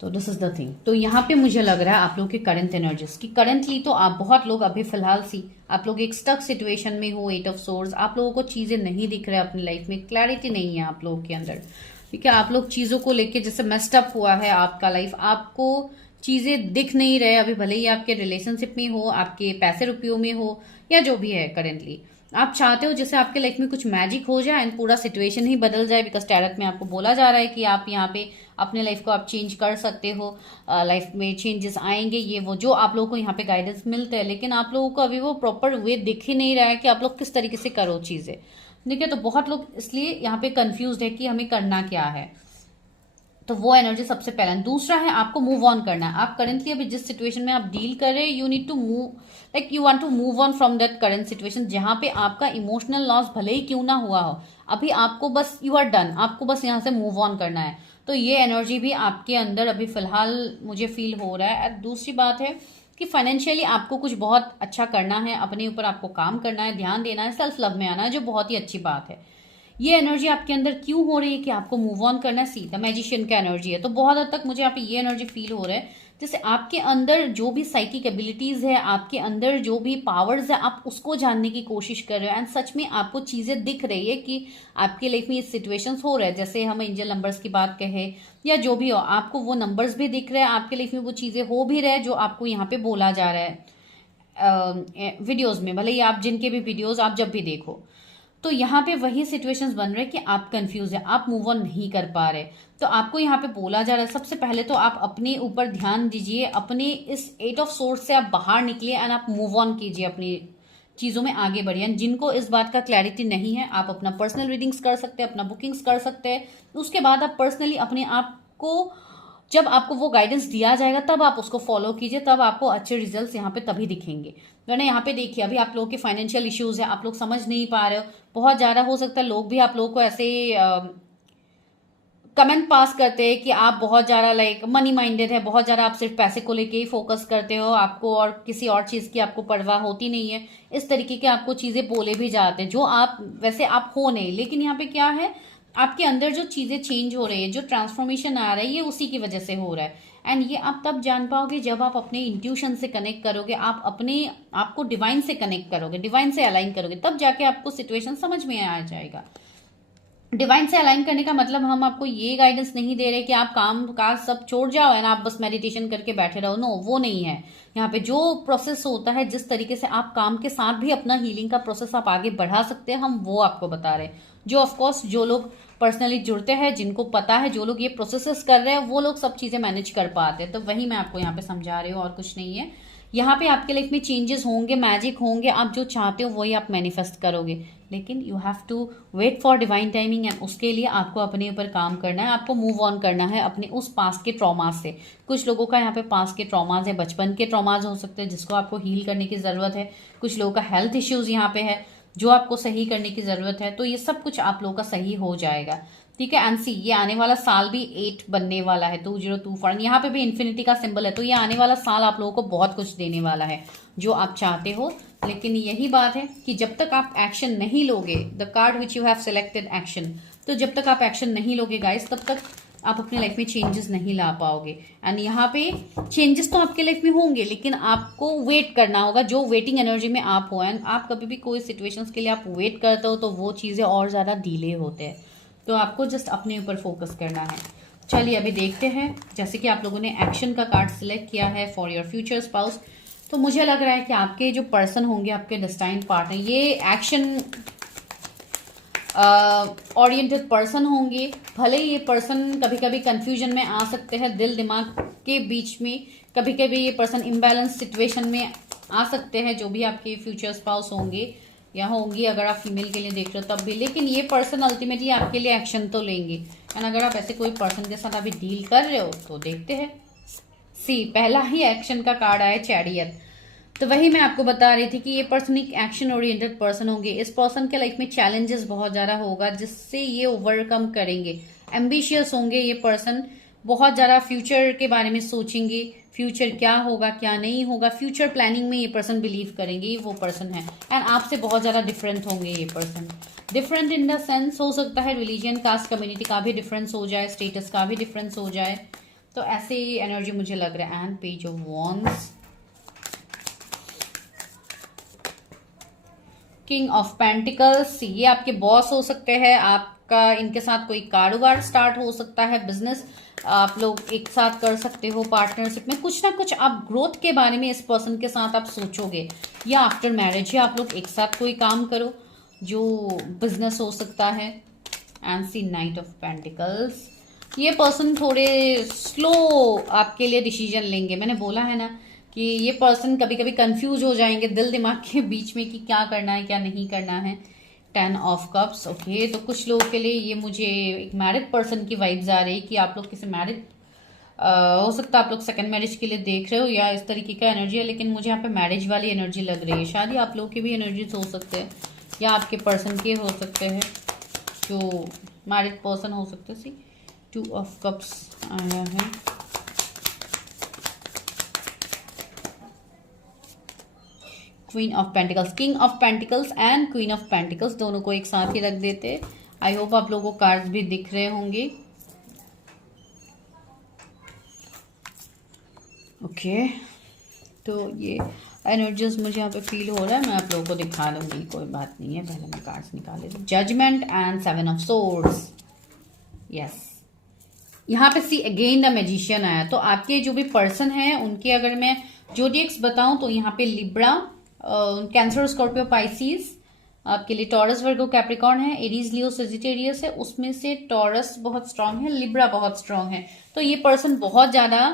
तो दिस इज द थिंग। तो यहाँ पे मुझे लग रहा है आप लोग के करंट एनर्जीज की, करंटली तो आप बहुत लोग अभी फिलहाल आप लोग एक स्टक सिचुएशन में हो। 8 ऑफ सोर्ड्स, आप लोगों को चीजें नहीं दिख रहा है अपनी लाइफ में, क्लैरिटी नहीं है आप लोगों के अंदर। ठीक है, आप लोग चीजों को लेके जैसे मेस्ड अप हुआ है आपका लाइफ, आपको चीजें दिख नहीं रहे अभी, भले ही आपके रिलेशनशिप में हो, आपके पैसे रुपयों में हो, या जो भी है करेंटली, आप चाहते हो जैसे आपके लाइफ में कुछ मैजिक हो जाए एंड पूरा सिचुएशन ही बदल जाए, बिकॉज टैरट में आपको बोला जा रहा है कि आप यहाँ पे अपने लाइफ को आप चेंज कर सकते हो, लाइफ में चेंजेस आएंगे, ये वो जो आप लोगों को यहाँ पे गाइडेंस मिलते हैं, लेकिन आप लोगों को अभी वो प्रॉपर वे दिख ही नहीं रहा है कि आप लोग किस तरीके से करो चीज़ें। ठीक है, तो बहुत लोग इसलिए यहाँ पे कंफ्यूज है कि हमें करना क्या है। तो वो एनर्जी सबसे पहला। दूसरा है आपको मूव ऑन करना है। आप करेंटली अभी जिस सिचुएशन में आप डील कर रहे हैं, you need to move, like you want to move on from that current situation, जहां पे आपका इमोशनल लॉस भले ही क्यों ना हुआ हो, अभी आपको बस यू आर डन, आपको बस यहाँ से मूव ऑन करना है। तो ये एनर्जी भी आपके अंदर अभी फिलहाल मुझे फील हो रहा है। दूसरी बात है कि फाइनेंशियली आपको कुछ बहुत अच्छा करना है, अपने ऊपर आपको काम करना है, ध्यान देना है, सेल्फ लव में आना है, जो बहुत ही अच्छी बात है। ये एनर्जी आपके अंदर क्यों हो रही है कि आपको मूव ऑन करना है, सीधा मैजिशियन का एनर्जी है। तो बहुत हद तक मुझे यहाँ पे ये एनर्जी फील हो रहा है जैसे आपके अंदर जो भी साइकिक एबिलिटीज है, आपके अंदर जो भी पावर्स है, आप उसको जानने की कोशिश कर रहे हो एंड सच में आपको चीजें दिख रही है कि आपके लाइफ में ये सिचुएशंस हो रहे हैं। जैसे हम एंजल नंबर्स की बात कहें या जो भी हो, आपको वो नंबर्स भी दिख रहे हैं, आपके लाइफ में वो चीजें हो भी रहे जो आपको यहाँ पे बोला जा रहा है वीडियोज में, भले ही आप जिनके भी वीडियोज आप जब भी देखो। तो यहाँ पे वही सिचुएशंस बन रहे कि आप कंफ्यूज है, आप मूव ऑन नहीं कर पा रहे। तो आपको यहाँ पे बोला जा रहा है सबसे पहले तो आप अपने ऊपर ध्यान दीजिए, अपने इस 8 ऑफ सोर्स से आप बाहर निकलिए एंड आप मूव ऑन कीजिए, अपनी चीज़ों में आगे बढ़िए। जिनको इस बात का क्लैरिटी नहीं है, आप अपना पर्सनल रीडिंग्स कर सकते हैं, अपना बुकिंग्स कर सकते हैं। उसके बाद आप पर्सनली अपने आप को, जब आपको वो गाइडेंस दिया जाएगा तब आप उसको फॉलो कीजिए, तब आपको अच्छे रिजल्ट्स यहाँ पे तभी दिखेंगे। वरना यहाँ पे देखिए अभी आप लोगों के फाइनेंशियल इश्यूज है, आप लोग समझ नहीं पा रहे हो, बहुत ज़्यादा हो सकता है लोग भी आप लोगों को ऐसे कमेंट पास करते हैं कि आप बहुत ज़्यादा लाइक मनी माइंडेड है, बहुत ज़्यादा आप सिर्फ पैसे को लेके ही फोकस करते हो, आपको और किसी और चीज़ की आपको परवाह होती नहीं है। इस तरीके के आपको चीज़ें बोले भी जाते हैं जो आप वैसे आप हो नहीं। लेकिन यहाँ पे क्या है, आपके अंदर जो चीज़ें चेंज हो रही है, जो ट्रांसफॉर्मेशन आ रहा है, ये उसी की वजह से हो रहा है। एंड ये आप तब जान पाओगे जब आप अपने इंट्यूशन से कनेक्ट करोगे, आप अपने आपको डिवाइन से कनेक्ट करोगे, डिवाइन से अलाइन करोगे, तब जाके आपको सिचुएशन समझ में आ जाएगा। डिवाइन से अलाइन करने का मतलब हम आपको ये गाइडेंस नहीं दे रहे कि आप काम काज सब छोड़ जाओ एंड आप बस मेडिटेशन करके बैठे रहो। नो, वो नहीं है। यहाँ पे जो प्रोसेस होता है, जिस तरीके से आप काम के साथ भी अपना हीलिंग का प्रोसेस आप आगे बढ़ा सकते हैं, हम वो आपको बता रहे हैं। जो ऑफकोर्स जो लोग पर्सनली जुड़ते हैं, जिनको पता है, जो लोग ये प्रोसेसेस कर रहे हैं, वो लोग सब चीजें मैनेज कर पाते हैं। तो वही मैं आपको यहाँ पे समझा रही हूँ और कुछ नहीं है। यहाँ पे आपके लाइफ में चेंजेस होंगे, मैजिक होंगे, आप जो चाहते हो वही आप मैनिफेस्ट करोगे। लेकिन you have to wait for divine timing and उसके लिए आपको अपने ऊपर काम करना है, आपको मूव ऑन करना है अपने उस पास के ट्रॉमास से। कुछ लोगों का यहाँ पे पास के ट्रॉमास है, बचपन के ट्रॉमास हो सकते हैं जिसको आपको हील करने की ज़रूरत है। कुछ लोगों का हेल्थ इश्यूज यहाँ पे है जो आपको सही करने की ज़रूरत है। तो ये सब कुछ आप लोगों का सही हो जाएगा। ठीक है, एंड सी ये आने वाला साल भी 8 बनने वाला है, 2024। यहाँ पे भी इन्फिनिटी का सिंबल है। तो ये आने वाला साल आप लोगों को बहुत कुछ देने वाला है जो आप चाहते हो। लेकिन यही बात है कि जब तक आप एक्शन नहीं लोगे, the card which you have selected action, तो जब तक आप एक्शन नहीं लोगे गाइस, तब तक आप अपनी लाइफ में चेंजेस नहीं ला पाओगे। एंड यहाँ पे चेंजेस तो आपके लाइफ में होंगे, लेकिन आपको वेट करना होगा, जो वेटिंग एनर्जी में आप हो। एंड आप कभी भी कोई सिचुएशंस के लिए आप वेट करते हो तो वो चीज़ें और ज़्यादा डिले होते हैं। तो आपको जस्ट अपने ऊपर फोकस करना है। चलिए अभी देखते हैं, जैसे कि आप लोगों ने एक्शन का कार्ड सिलेक्ट किया है फॉर योर फ्यूचर स्पाउस। तो मुझे लग रहा है कि आपके जो पर्सन होंगे, आपके डेस्टाइन पार्टनर, ये एक्शन ओरिएंटेड पर्सन होंगे। भले ही ये पर्सन कभी कभी कंफ्यूजन में आ सकते हैं, दिल दिमाग के बीच में कभी कभी ये पर्सन इम्बैलेंस सिचुएशन में आ सकते हैं, जो भी आपके फ्यूचर स्पाउस होंगे या होंगी, अगर आप फीमेल के लिए देख रहे हो तब भी। लेकिन ये पर्सन अल्टीमेटली आपके लिए एक्शन तो लेंगे। एंड अगर आप ऐसे कोई पर्सन के साथ अभी डील कर रहे हो तो देखते हैं। सी पहला ही एक्शन का कार्ड आया, चैरियट। तो वही मैं आपको बता रही थी कि ये पर्सन एक एक्शन ओरिएंटेड पर्सन होंगे। इस पर्सन के लाइफ में चैलेंजेस बहुत ज्यादा होगा जिससे ये ओवरकम करेंगे। एम्बिशियस होंगे ये पर्सन, बहुत ज्यादा फ्यूचर के बारे में सोचेंगे, फ्यूचर क्या होगा क्या नहीं होगा, फ्यूचर प्लानिंग में ये पर्सन बिलीव करेंगे। ये वो पर्सन है। एंड आपसे बहुत ज्यादा डिफरेंट होंगे ये person. Different in the sense हो सकता है रिलीजन, कास्ट, कम्युनिटी का भी डिफरेंस हो जाए, स्टेटस का भी डिफरेंस हो जाए। तो ऐसे एनर्जी मुझे लग रहा है। And page of wands, king of pentacles, ये आपके बॉस हो सकते हैं, आपका इनके साथ कोई कारोबार स्टार्ट हो सकता है, बिजनेस आप लोग एक साथ कर सकते हो, पार्टनरशिप में कुछ ना कुछ आप ग्रोथ के बारे में इस पर्सन के साथ आप सोचोगे, या आफ्टर मैरिज या आप लोग एक साथ कोई काम करो। जो बिजनेस हो सकता है। And see knight of pentacles, ये पर्सन थोड़े स्लो आपके लिए डिसीजन लेंगे। मैंने बोला है ना कि ये पर्सन कभी कभी कंफ्यूज हो जाएंगे दिल दिमाग के बीच में कि क्या करना है क्या नहीं करना है। 10 ऑफ कप्स, ओके। तो कुछ लोगों के लिए ये मुझे एक मैरिड पर्सन की वाइब्स आ रही है कि आप लोग किसी मैरिड हो सकता है, आप लोग सेकंड मैरिज के लिए देख रहे हो या इस तरीके का एनर्जी है, लेकिन मुझे यहाँ पे मैरिज वाली एनर्जी लग रही है। शायद आप लोग की भी एनर्जीज हो सकते हैं या आपके पर्सन के हो सकते हैं, जो मैरिड पर्सन हो सकते हैं। सी 2 ऑफ कप्स आया है। Queen of pentacles, king of pentacles and queen of pentacles दोनों को एक साथ ही रख देते। आई होप आप लोगों को कार्ड्स भी दिख रहे होंगे। ओके तो ये एनर्जीज मुझे यहाँ पे फील हो रहा है, मैं आप लोगों को दिखा दूंगी, कोई बात नहीं है। पहले मैं कार्ड्स निकाले थे। Judgement and 7 of swords, yes. यहाँ पे सी अगेन द मैजिशियन आया। तो आपके जो भी पर्सन है उनके अगर मैं जोडियक्स बताऊं तो यहाँ पे लिब्रा, कैंसर, स्कॉर्पियो, पाइसिस, आपके लिए टॉरस, वर्गो, कैप्रिकॉर्न है, एरीज, लियो, सेजिटेरियस है। उसमें से टॉरस बहुत स्ट्रांग है, लिब्रा बहुत स्ट्रांग है। तो ये पर्सन बहुत ज्यादा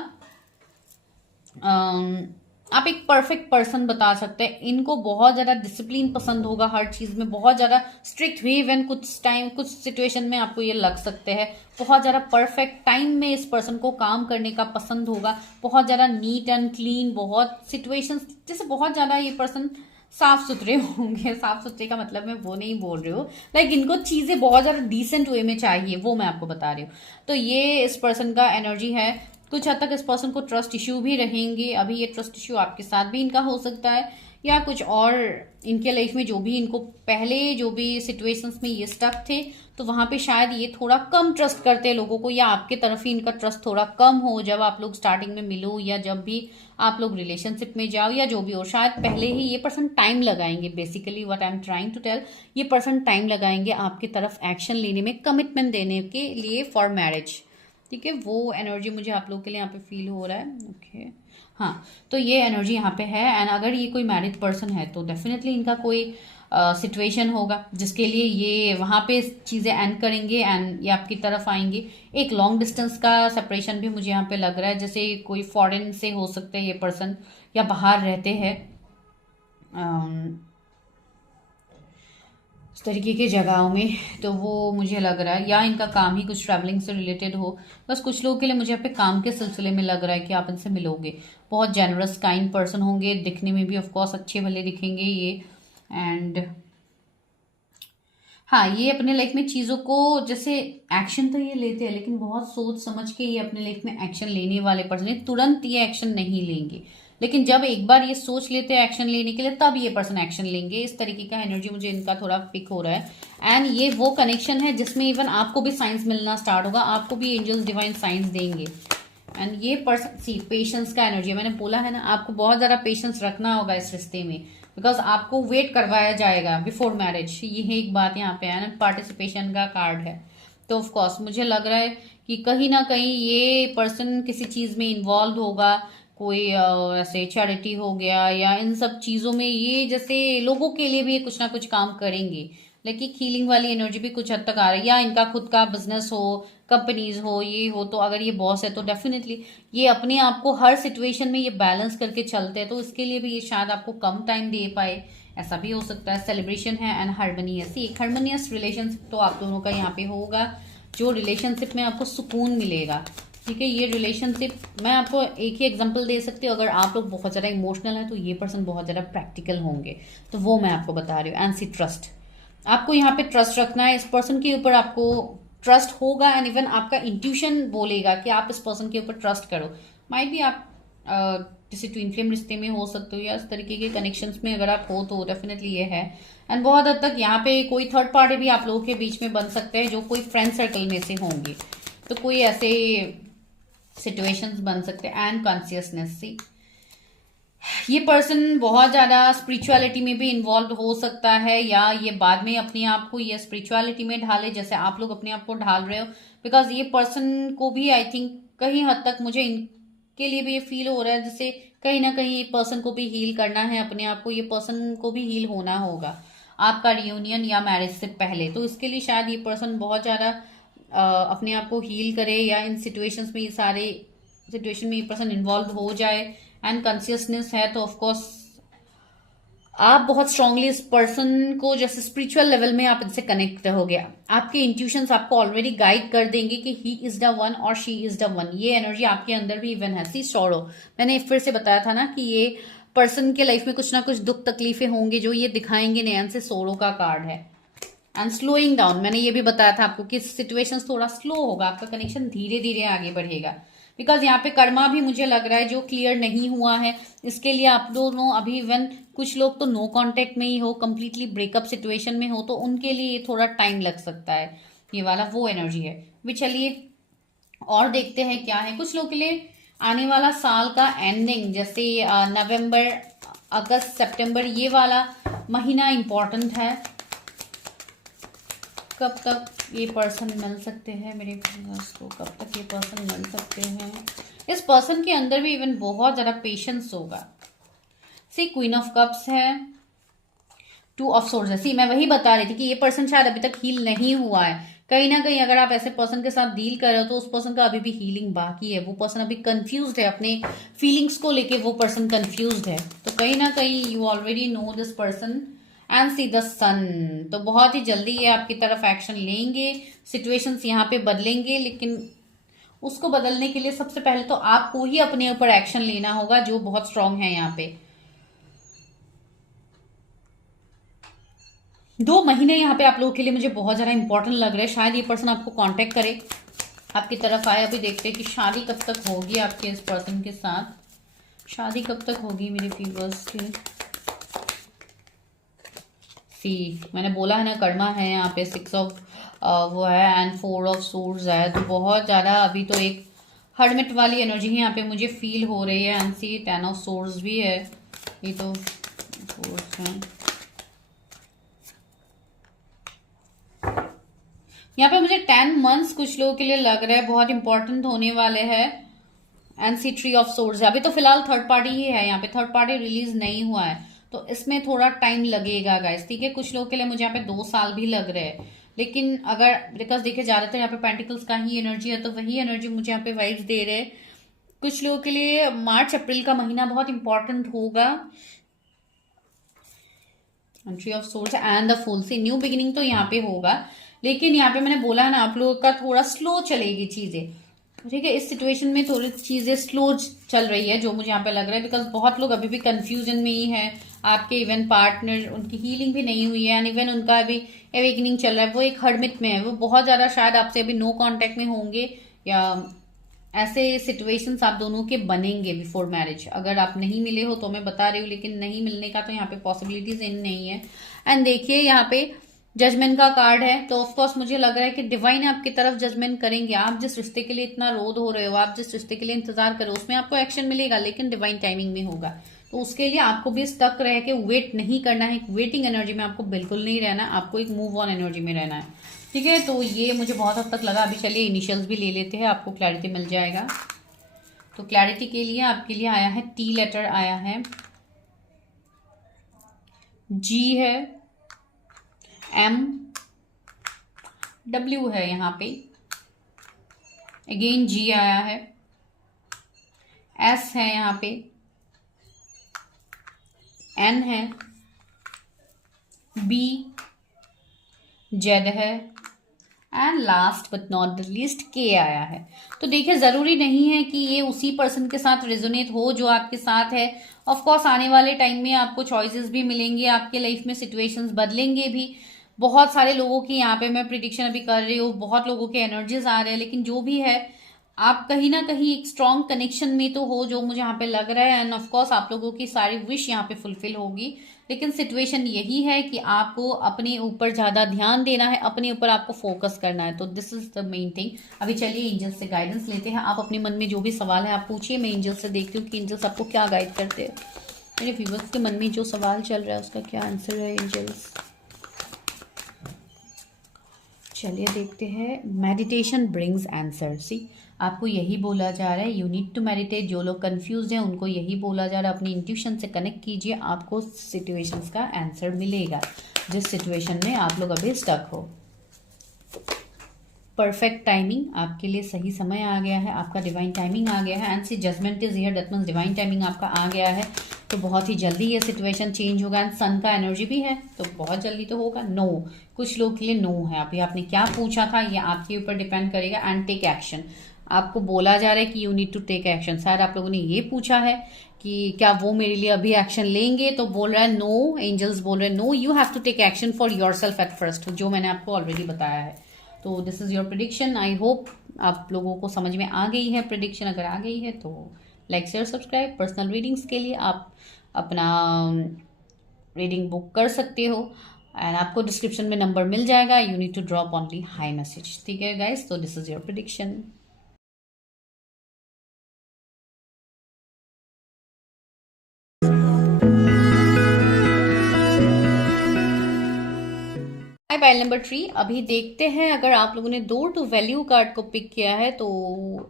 आप एक परफेक्ट पर्सन बता सकते हैं। इनको बहुत ज्यादा डिसिप्लिन पसंद होगा, हर चीज में बहुत ज्यादा स्ट्रिक्ट हुई। इवन कुछ टाइम कुछ सिचुएशन में आपको ये लग सकते हैं बहुत ज्यादा परफेक्ट टाइम में इस पर्सन को काम करने का पसंद होगा। बहुत ज्यादा नीट एंड क्लीन, बहुत सिचुएशंस जैसे बहुत ज्यादा ये पर्सन साफ सुथरे होंगे। साफ सुथरे का मतलब मैं वो नहीं बोल रही हूँ, लाइक इनको चीजें बहुत ज्यादा डिसेंट वे में चाहिए, वो मैं आपको बता रही हूँ। तो ये इस पर्सन का एनर्जी है। कुछ हद तक इस पर्सन को ट्रस्ट इश्यू भी रहेंगे। अभी ये ट्रस्ट इश्यू आपके साथ भी इनका हो सकता है या कुछ और इनके लाइफ में जो भी इनको पहले जो भी सिचुएशंस में ये स्टक थे तो वहां पे शायद ये थोड़ा कम ट्रस्ट करते हैं लोगों को, या आपके तरफ ही इनका ट्रस्ट थोड़ा कम हो जब आप लोग स्टार्टिंग में मिलो या जब भी आप लोग रिलेशनशिप में जाओ या जो भी हो। शायद पहले ही ये पर्सन टाइम लगाएंगे। Basically what I am trying to tell, ये पर्सन टाइम लगाएंगे आपकी तरफ एक्शन लेने में, कमिटमेंट देने के लिए फॉर मैरिज। ठीक है, वो एनर्जी मुझे आप लोग के लिए यहाँ पे फील हो रहा है। ओके हाँ, तो ये एनर्जी यहाँ पे है। एंड अगर ये कोई मैरिड पर्सन है तो डेफिनेटली इनका कोई सिचुएशन होगा जिसके लिए ये वहाँ पे चीज़ें एंड करेंगे एंड ये आपकी तरफ आएंगे। एक लॉन्ग डिस्टेंस का सेपरेशन भी मुझे यहाँ पे लग रहा है, जैसे कोई फॉरेन से हो सकते हैं ये पर्सन या बाहर रहते हैं इस तरीके की जगहों में, तो वो मुझे लग रहा है। या इनका काम ही कुछ ट्रैवलिंग से रिलेटेड हो। बस कुछ लोगों के लिए मुझे यहाँ पे काम के सिलसिले में लग रहा है कि आप इनसे मिलोगे। बहुत जेनरस काइंड पर्सन होंगे, दिखने में भी ऑफकोर्स अच्छे भले दिखेंगे ये। एंड हाँ, ये अपने लाइफ में चीज़ों को जैसे एक्शन तो ये लेते हैं लेकिन बहुत सोच समझ के ये अपने लाइफ में एक्शन लेने वाले पर्सन है। तुरंत ये एक्शन नहीं लेंगे, लेकिन जब एक बार ये सोच लेते हैं एक्शन लेने के लिए तब ये पर्सन एक्शन लेंगे। इस तरीके का एनर्जी मुझे इनका थोड़ा पिक हो रहा है। एंड ये वो कनेक्शन है जिसमें इवन आपको भी साइंस मिलना स्टार्ट होगा, आपको भी एंजल्स डिवाइन साइंस देंगे। एंड ये पर्सन सी पेशेंस का एनर्जी, मैंने बोला है ना आपको बहुत ज्यादा पेशेंस रखना होगा इस रिश्ते में, बिकॉज आपको वेट करवाया जाएगा बिफोर मैरिज। ये एक बात यहाँ पे है ना, पार्टिसिपेशन का कार्ड है। तो ऑफ कोर्स मुझे लग रहा है कि कहीं ना कहीं ये पर्सन किसी चीज में इन्वॉल्व होगा, कोई ऐसे चैरिटी हो गया या इन सब चीजों में ये जैसे लोगों के लिए भी कुछ ना कुछ काम करेंगे। लेकिन हीलिंग वाली एनर्जी भी कुछ हद तक आ रही है, या इनका खुद का बिजनेस हो, कंपनीज हो, ये हो। तो अगर ये बॉस है तो डेफिनेटली ये अपने आप को हर सिचुएशन में ये बैलेंस करके चलते हैं, तो इसके लिए भी ये शायद आपको कम टाइम दे पाए, ऐसा भी हो सकता है। सेलिब्रेशन है एंड हार्मोनियस, एक हार्मोनियस रिलेशनशिप तो आप दोनों का यहाँ पे होगा, जो रिलेशनशिप में आपको सुकून मिलेगा। ठीक है, ये रिलेशनशिप मैं आपको एक ही एग्जांपल दे सकती हूँ। अगर आप लोग बहुत ज़्यादा इमोशनल हैं तो ये पर्सन बहुत ज़्यादा प्रैक्टिकल होंगे, तो वो मैं आपको बता रही हूँ। एंड सी ट्रस्ट, आपको यहाँ पे ट्रस्ट रखना है इस पर्सन के ऊपर, आपको ट्रस्ट होगा। एंड इवन आपका इंट्यूशन बोलेगा कि आप इस पर्सन के ऊपर ट्रस्ट करो। माइट भी आप किसी ट्विन फ्लेम रिश्ते में हो सकते हो या इस तरीके के कनेक्शंस में अगर आप हो तो डेफिनेटली ये है। एंड बहुत हद तक यहाँ पे कोई थर्ड पार्टी भी आप लोगों के बीच में बन सकते हैं, जो कोई फ्रेंड सर्कल में से होंगे, तो कोई ऐसे सिचुएशंस बन सकते हैं। एंड कॉन्शियसनेस, सी ये पर्सन बहुत ज्यादा स्पिरिचुअलिटी में भी इन्वॉल्व हो सकता है, या ये बाद में अपने आप को ये स्पिरिचुअलिटी में ढाले जैसे आप लोग अपने आप को ढाल रहे हो। बिकॉज ये पर्सन को भी आई थिंक कहीं हद तक मुझे इनके लिए भी ये फील हो रहा है जैसे कहीं ना कहीं ये पर्सन को भी हील करना है अपने आप को, ये पर्सन को भी हील होना होगा। आपका रियूनियन या मैरिज से पहले। तो इसके लिए शायद ये पर्सन बहुत ज़्यादा अपने आप को हील करे, या इन सिचुएशंस में, ये सारे सिचुएशन में ये पर्सन इन्वॉल्व हो जाए। एंड कॉन्शियसनेस है तो ऑफकोर्स आप बहुत स्ट्रांगली इस पर्सन को जैसे स्पिरिचुअल लेवल में आप इनसे कनेक्ट रहोगे। आपके इंट्यूशंस आपको ऑलरेडी गाइड कर देंगे कि ही इज द वन और शी इज द वन। ये एनर्जी आपके अंदर भी इवन है। सी सॉरो, मैंने फिर से बताया था ना कि ये पर्सन के लाइफ में कुछ ना कुछ दुख तकलीफें होंगे जो ये दिखाएंगे। नयन से सोरो का कार्ड है। एंड स्लोइंग डाउन, मैंने ये भी बताया था आपको कि सिचुएशंस थोड़ा स्लो होगा, आपका कनेक्शन धीरे धीरे आगे बढ़ेगा। बिकॉज यहाँ पे कर्मा भी मुझे लग रहा है जो क्लियर नहीं हुआ है, इसके लिए आप दोनों अभी इवन कुछ लोग तो नो कांटेक्ट में ही हो, कंप्लीटली ब्रेकअप सिचुएशन में हो, तो उनके लिए ये थोड़ा टाइम लग सकता है। ये वाला वो एनर्जी है। भी चलिए और देखते हैं क्या है। कुछ लोग के लिए आने वाला साल का एंडिंग, जैसे नवंबर, अगस्त, सितंबर, ये वाला महीना इंपॉर्टेंट है। कब तक ये पर्सन मिल सकते हैं मेरे व्यूअर्स को, कब तक ये पर्सन मिल सकते हैं। इस पर्सन के अंदर भी इवन बहुत ज़्यादा पेशेंस होगा। सी क्वीन ऑफ कप्स है, 2 ऑफ सोर्ड्स है। सी मैं वही बता रही थी कि ये पर्सन शायद अभी तक हील नहीं हुआ है। कहीं ना कहीं अगर आप ऐसे पर्सन के साथ डील कर रहे हो तो उस पर्सन का अभी भी हीलिंग बाकी है। वो पर्सन अभी कंफ्यूज्ड है, अपने फीलिंग्स को लेके वो पर्सन कंफ्यूज्ड है। तो कहीं ना कहीं you already know this person. And see the sun, तो बहुत ही जल्दी ये आपकी तरफ एक्शन लेंगे। सिचुएशंस यहाँ पे बदलेंगे, लेकिन उसको बदलने के लिए सबसे पहले तो आपको ही अपने ऊपर एक्शन लेना होगा, जो बहुत स्ट्रांग है। यहाँ पे 2 महीने यहाँ पे आप लोगों के लिए मुझे बहुत ज्यादा इंपॉर्टेंट लग रहा है। शायद ये पर्सन आपको कांटेक्ट करे, आपकी तरफ आए। अभी देखते हैं कि शादी कब तक होगी आपके इस पर्सन के साथ। शादी कब तक होगी मेरे व्यूअर्स की। सी मैंने बोला है ना, कर्मा है यहाँ पे, 6 ऑफ वो है एंड 4 ऑफ सोर्ड्स है। तो बहुत ज़्यादा अभी तो एक हर्मिट वाली एनर्जी ही यहाँ पे मुझे फील हो रही है। एंड सी 10 ऑफ सोर्ड्स भी है। ये तो सोर्ड्स है। यहाँ पे मुझे 10 मंथ्स कुछ लोगों के लिए लग रहा है बहुत इंपॉर्टेंट होने वाले हैं। एंड सी 3 ऑफ सोर्ड्स है। अभी तो फिलहाल थर्ड पार्टी ही है यहाँ पे, थर्ड पार्टी रिलीज नहीं हुआ है, तो इसमें थोड़ा टाइम लगेगा गाइस, ठीक है। कुछ लोगों के लिए मुझे यहाँ पे 2 साल भी लग रहे हैं। लेकिन अगर बिकॉज देखे ज्यादातर यहाँ पे पेंटिकल्स का ही एनर्जी है, तो वही एनर्जी मुझे यहाँ पे वाइब्स दे रहे हैं। कुछ लोगों के लिए मार्च अप्रैल का महीना बहुत इंपॉर्टेंट होगा। Entry of swords and the fool से न्यू बिगिनिंग तो यहाँ पे होगा, लेकिन यहाँ पे मैंने बोला है ना, आप लोगों का थोड़ा स्लो चलेगी चीजें, ठीक है। इस सिचुएशन में थोड़ी चीजें स्लो चल रही है, जो मुझे यहाँ पे लग रहा है। बिकॉज बहुत लोग अभी भी कंफ्यूजन में ही है। आपके इवन पार्टनर, उनकी हीलिंग भी नहीं हुई है, एंड इवन उनका अभी एवेकनिंग चल रहा है। वो एक हर्मिट में है, वो बहुत ज्यादा शायद आपसे अभी नो कांटेक्ट में होंगे, या ऐसे सिचुएशंस आप दोनों के बनेंगे बिफोर मैरिज। अगर आप नहीं मिले हो तो मैं बता रही हूँ, लेकिन नहीं मिलने का तो यहाँ पे पॉसिबिलिटीज इन नहीं है। एंड देखिए यहाँ पे जजमेंट का कार्ड है, तो ऑफकोर्स मुझे लग रहा है कि डिवाइन आपकी तरफ जजमेंट करेंगे। आप जिस रिश्ते के लिए इतना रोध हो रहे हो, आप जिस रिश्ते के लिए इंतजार करो, उसमें आपको एक्शन मिलेगा, लेकिन डिवाइन टाइमिंग में होगा। तो उसके लिए आपको भी स्टक रह के वेट नहीं करना है। वेटिंग एनर्जी में आपको बिल्कुल नहीं रहना, आपको एक मूव ऑन एनर्जी में रहना है, ठीक है। तो ये मुझे बहुत हद तक लगा। अभी चलिए इनिशियल्स भी ले लेते हैं, आपको क्लैरिटी मिल जाएगा। तो क्लैरिटी के लिए आपके लिए आया है टी लेटर, आया है जी है, एम, डब्ल्यू है यहाँ पे, अगेन जी आया है, एस है यहाँ पे, एन है, बी, जेड है, and last but not the least के आया है। तो देखिए जरूरी नहीं है कि ये उसी पर्सन के साथ रेजोनेट हो जो आपके साथ है। ऑफ कोर्स आने वाले टाइम में आपको चॉइसेस भी मिलेंगे, आपके लाइफ में सिचुएशंस बदलेंगे भी। बहुत सारे लोगों की यहाँ पे मैं प्रिडिक्शन अभी कर रही हूँ, बहुत लोगों के एनर्जीज आ रहे हैं, लेकिन जो भी है आप कहीं ना कहीं एक स्ट्रॉन्ग कनेक्शन में तो हो, जो मुझे यहाँ पे लग रहा है। एंड ऑफ कोर्स आप लोगों की सारी विश यहाँ पे फुलफिल होगी, लेकिन सिचुएशन यही है कि आपको अपने ऊपर ज्यादा ध्यान देना है, अपने ऊपर आपको फोकस करना है। तो this is the main thing. अभी चलिए एंजल्स से गाइडेंस लेते हैं। आप अपने मन में जो भी सवाल है आप पूछिए, मैं एंजल्स से देखती हूँ कि एंजल्स आपको क्या गाइड करते हैं। मेरे व्यूअर्स के मन में जो सवाल चल रहा है उसका क्या आंसर है एंजल्स। चलिए देखते हैं। Meditation brings answer. सी आपको यही बोला जा रहा है, यू नीड टू मेडिटेट। जो लोग कंफ्यूज हैं उनको यही बोला जा रहा है, अपनी इंट्यूशन से कनेक्ट कीजिए, आपको सिचुएशंस का आंसर मिलेगा जिस सिचुएशन में आप लोग अभी स्टक हो। परफेक्ट टाइमिंग, आपके लिए सही समय आ गया है, आपका डिवाइन टाइमिंग आ गया है। And see judgement is here, that means divine timing आपका आ गया है, तो बहुत ही जल्दी ये सिचुएशन चेंज होगा। एंड सन का एनर्जी भी है, तो बहुत जल्दी तो होगा। नो, कुछ लोग के लिए नो है। अभी आपने क्या पूछा था ये आपके ऊपर डिपेंड करेगा। एंड टेक एक्शन, आपको बोला जा रहा है कि you need to take action. शायद आप लोगों ने ये पूछा है कि क्या वो मेरे लिए अभी एक्शन लेंगे, तो बोल रहा है नो, एंजल्स बोल रहे हैं no, you have to take action for yourself at first, जो मैंने आपको ऑलरेडी बताया है। तो this is your prediction. I hope आप लोगों को समझ में आ गई है प्रिडिक्शन। अगर आ गई है तो like share subscribe. Personal readings के लिए आप अपना रीडिंग बुक कर सकते हो एंड आपको डिस्क्रिप्शन में नंबर मिल जाएगा। You need to drop only hi message, ठीक है गाइस। तो this is your prediction. Pile number 3 अभी देखते हैं। अगर आप लोगों ने डोर टू वैल्यू कार्ड को पिक किया है तो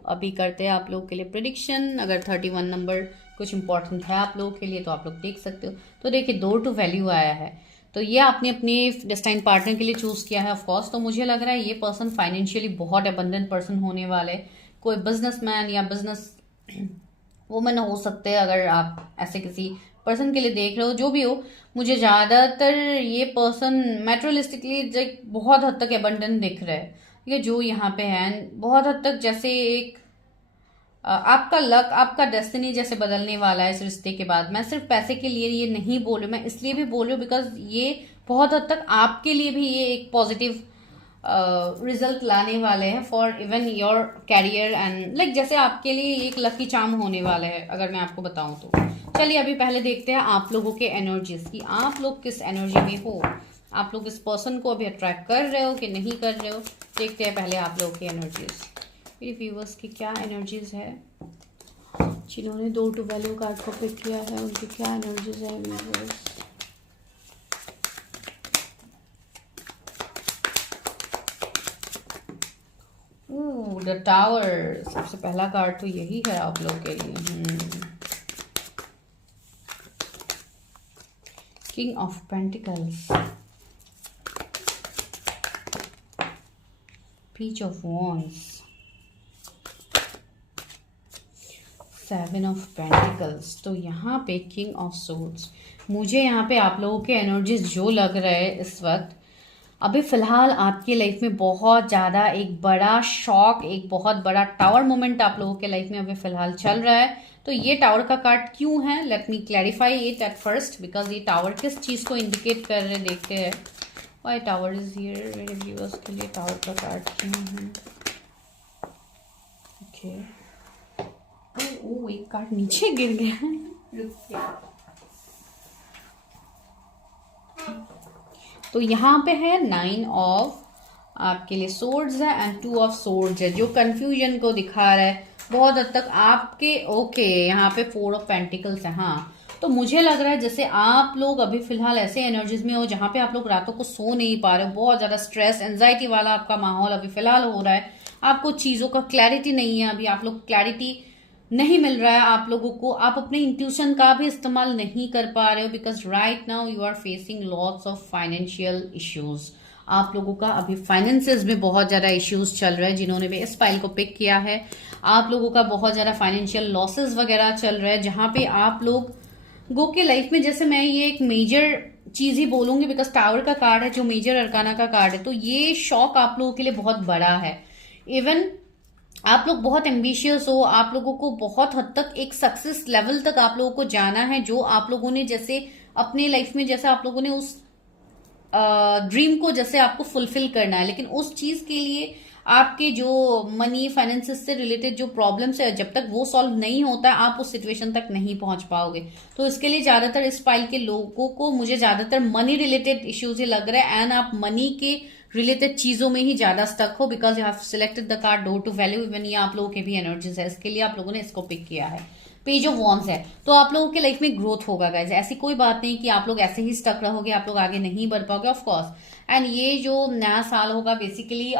अभी करते हैं आप लोगों के लिए प्रिडिक्शन। अगर 31 नंबर कुछ इंपॉर्टेंट है आप लोगों के लिए तो आप लोग देख सकते हो। तो देखिए डोर टू वैल्यू आया है, तो ये आपने अपने डेस्टाइन पार्टनर के लिए चूज किया है ऑफकोर्स। तो मुझे लग रहा है ये पर्सन फाइनेंशियली बहुत अबंडेंट पर्सन होने वाले, कोई बिजनेसमैन या बिजनेस वुमन हो सकते हैं। अगर आप ऐसे किसी पर्सन के लिए देख रहे हो, जो भी हो, मुझे ज़्यादातर ये पर्सन मेटेरियलिस्टिकली बहुत हद तक एबंडेंट दिख रहा है। ये जो यहाँ पे है बहुत हद तक जैसे एक आपका लक, आपका डेस्टिनी जैसे बदलने वाला है इस रिश्ते के बाद। मैं सिर्फ पैसे के लिए ये नहीं बोल रही, मैं इसलिए भी बोल रही हूँ बिकॉज ये बहुत हद तक आपके लिए भी ये एक पॉजिटिव रिजल्ट लाने वाले हैं for even your career and like जैसे आपके लिए एक लकी चार्म होने वाला है अगर मैं आपको बताऊं तो। चलिए अभी पहले देखते हैं आप लोगों के एनर्जीज की, आप लोग किस एनर्जी में हो, आप लोग इस पर्सन को अभी अट्रैक्ट कर रहे हो कि नहीं कर रहे हो। देखते हैं पहले आप लोगों की एनर्जीज, मेरे व्यूवर्स की क्या एनर्जीज है, जिन्होंने डोर टू वैल्यू कार्ड को पिक किया है उनकी क्या एनर्जीज है व्यूवर्स। द टावर, सबसे पहला कार्ड तो यही है आप लोग के लिए। King of pentacles, peach of wands, seven of pentacles. तो यहाँ पे किंग ऑफ सोर्ड्स। मुझे यहाँ पे आप लोगों के एनर्जीज जो लग रहे हैं इस वक्त, अभी फिलहाल आपकी लाइफ में बहुत ज़्यादा एक बड़ा शॉक, एक बहुत बड़ा टावर मोमेंट आप लोगों के लाइफ में अभी फिलहाल चल रहा है। तो ये टावर का कार्ड क्यों है, let me clarify it at first, because ये टावर किस चीज़ को इंडिकेट कर रहे हैं देखते हैं। व्हाई टावर इज हियर, मेरे व्यूअर्स के लिए टावर का कार्ड क्यों है। ओके, ओह एक कार्ड नीचे गिर गया। तो यहाँ पे है 9 ऑफ आपके लिए सोर्ड्स है एंड 2 ऑफ सोर्ड्स है, जो कंफ्यूजन को दिखा रहा है बहुत हद तक आपके। ओके, यहाँ पे 4 ऑफ पेंटिकल्स है। हाँ, तो मुझे लग रहा है जैसे आप लोग अभी फिलहाल ऐसे एनर्जीज में हो जहाँ पे आप लोग रातों को सो नहीं पा रहे हो, बहुत ज्यादा स्ट्रेस एंजाइटी वाला आपका माहौल अभी फिलहाल हो रहा है। आपको चीजों का क्लैरिटी नहीं है, अभी आप लोग क्लैरिटी नहीं मिल रहा है आप लोगों को, आप अपने इंट्यूशन का भी इस्तेमाल नहीं कर पा रहे हो because right now you are facing lots of financial issues. आप लोगों का अभी फाइनेंसेस में बहुत ज्यादा इश्यूज चल रहे हैं। जिन्होंने भी इस फाइल को पिक किया है, आप लोगों का बहुत ज्यादा फाइनेंशियल लॉसेस वगैरह चल रहा है, जहां पे आप लोग गो के लाइफ में, जैसे मैं ये एक मेजर चीज ही बोलूंगी बिकॉज टावर का कार्ड है जो मेजर अरकाना का कार्ड है, तो ये शॉक आप लोगों के लिए बहुत बड़ा है। इवन आप लोग बहुत एम्बिशियस हो, आप लोगों को बहुत हद तक एक सक्सेस लेवल तक आप लोगों को जाना है, जो आप लोगों ने जैसे अपने लाइफ में जैसे आप लोगों ने उस ड्रीम को जैसे आपको फुलफिल करना है, लेकिन उस चीज के लिए आपके जो मनी फाइनेंसेस से रिलेटेड जो प्रॉब्लम्स है, जब तक वो सॉल्व नहीं होता है आप उस सिचुएशन तक नहीं पहुंच पाओगे। तो इसके लिए ज्यादातर इस फाइल के लोगों को मुझे ज्यादातर मनी रिलेटेड इश्यूज ही लग रहा है एंड आप मनी के रिलेटेड चीजों में ही ज्यादा स्टक हो because you have selected the card door to value. Even ये आप लोगों के भी एनर्जीज है, इसके लिए आप लोगों ने इसको पिक किया है। पेज ऑफ वॉन्स है, तो आप लोगों के लाइफ में ग्रोथ होगा गाइज। ऐसी कोई बात नहीं कि आप लोग ऐसे ही स्टक रहोगे, आप लोग आगे नहीं बढ़ पाओगे, ऑफ कोर्स। एंड ये जो नया साल होगा बेसिकली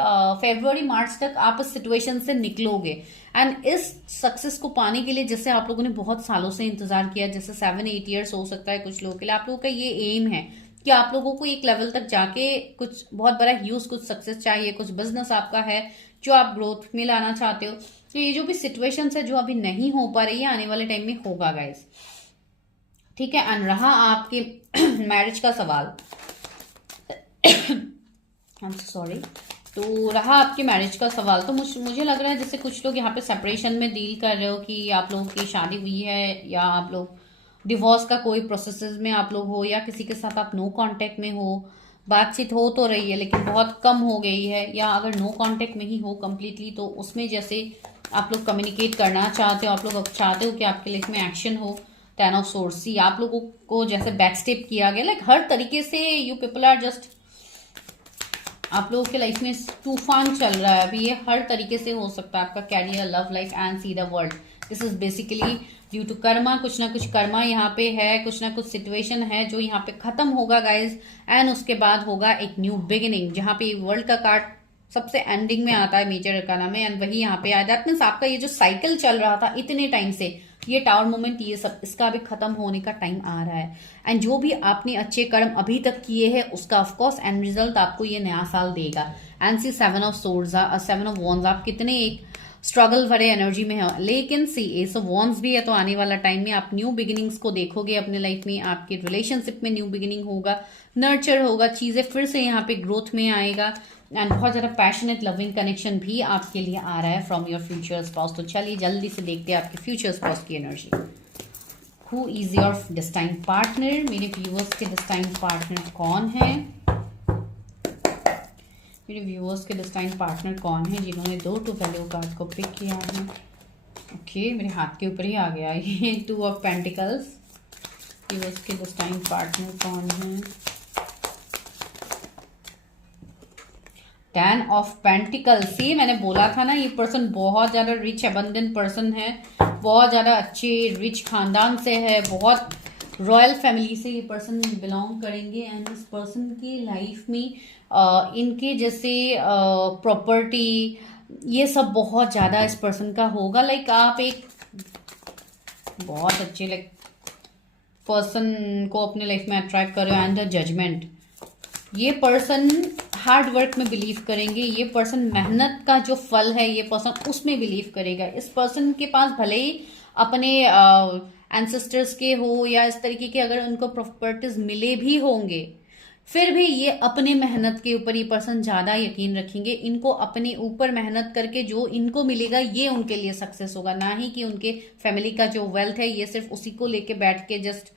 फरवरी मार्च तक आप इस सिचुएशन से निकलोगे। एंड इस सक्सेस को पाने के लिए, जैसे आप लोगों ने बहुत सालों से इंतजार किया, जैसे 7-8 ईयर्स हो सकता है कुछ लोगों के लिए, आप लोगों का ये एम है कि आप लोगों को एक लेवल तक जाके कुछ बहुत बड़ा ह्यूज कुछ सक्सेस चाहिए, कुछ बिजनेस आपका है जो आप ग्रोथ में लाना चाहते हो। तो ये जो भी सिचुएशन है जो अभी नहीं हो पा रही है, आने वाले टाइम में होगा गाइस, ठीक है। एंड रहा आपके मैरिज का सवाल, आई एम सॉरी, तो रहा आपके मैरिज का सवाल, तो मुझे लग रहा है जैसे कुछ लोग यहाँ पे सेपरेशन में डील कर रहे हो कि आप लोगों की शादी हुई है, या आप लोग डिवोर्स का कोई प्रोसेस में आप लोग हो, या किसी के साथ आप नो कांटेक्ट में हो। बातचीत हो तो रही है लेकिन बहुत कम हो गई है, या अगर नो कांटेक्ट में ही हो कम्प्लीटली, तो उसमें जैसे आप लोग कम्युनिकेट करना चाहते हो, आप लोग चाहते हो कि आपके लाइफ में एक्शन हो। 10 ऑफ सोर्स, आप लोगों को जैसे बैक स्टेप किया गया, लाइक हर तरीके से यू पीपल आर जस्ट, आप लोगों के लाइफ में तूफान चल रहा है अभी, ये हर तरीके से हो सकता है आपका career, love life and see the world. This is basically due to karma, कुछ ना कुछ कर्मा यहाँ पे है, कुछ ना कुछ सिचुएशन है जो यहाँ पे खत्म होगा गाइज। एंड उसके बाद होगा एक न्यू बिगिनिंग, जहाँ पे वर्ल्ड का कार्ड सबसे एंडिंग में आता है मेजर अरकाना में, एंड वही यहाँ पे आया। दैट मीन्स आपका ये जो साइकिल चल रहा था इतने टाइम से, ये टावर मोमेंट, ये सब इसका भी खत्म होने का टाइम आ रहा है। एंड जो भी आपने अच्छे कर्म अभी तक किए हैं उसका ऑफकोर्स एंड रिजल्ट आपको ये नया साल देगा। And see 7 of swords, 7 of wands, आप कितने एक स्ट्रगल भरे एनर्जी में है, लेकिन सी एस ऑफ वॉन्ड्स भी है, तो आने वाला टाइम में आप न्यू बिगिनिंग्स को देखोगे अपने लाइफ में, आपके रिलेशनशिप में न्यू बिगिनिंग होगा, नर्चर होगा, चीजें फिर से यहाँ पे ग्रोथ में आएगा। एंड बहुत ज्यादा पैशनेट लविंग कनेक्शन भी आपके लिए आ रहा है फ्रॉम योर फ्यूचर स्पाउस। तो चलिए जल्दी से देखते हैं आपके फ्यूचर स्पाउस की energy. Who is your destined partner, मेरे व्यूअर्स के डेस्टाइन पार्टनर कौन है, मेरे व्यूअर्स के डेस्टाइन पार्टनर कौन है जिन्होंने 2 टू वैल्यू कार्ड को पिक किया है। ओके, मेरे हाथ के ऊपर ही आ गया ये 2 ऑफ पेंटिकल्स। व्यूअर्स के डेस्टाइन पार्टनर कौन है, 10 ऑफ पेंटिकल्स। सी मैंने बोला था ना, ये पर्सन बहुत ज्यादा रिच एबंडेंट पर्सन है, बहुत ज्यादा अच्छे रिच खानदान से है, बहुत रॉयल फैमिली से ये पर्सन बिलोंग करेंगे। एंड इस पर्सन की लाइफ में इनके जैसे प्रॉपर्टी ये सब बहुत ज्यादा इस पर्सन का होगा। लाइक आप एक बहुत अच्छे लाइक पर्सन को अपने लाइफ में अट्रैक्ट कर रहे हो। एंड द जजमेंट, ये पर्सन हार्ड वर्क में बिलीव करेंगे, ये पर्सन मेहनत का जो फल है ये पर्सन उसमें बिलीव करेगा। इस पर्सन के पास भले ही अपने एंसेस्टर्स के हो या इस तरीके के अगर उनको प्रॉपर्टीज मिले भी होंगे, फिर भी ये अपने मेहनत के ऊपर ये पर्सन ज्यादा यकीन रखेंगे। इनको अपने ऊपर मेहनत करके जो इनको मिलेगा ये उनके लिए सक्सेस होगा, ना ही कि उनके फैमिली का जो वेल्थ है ये सिर्फ उसी को लेके बैठ के जस्ट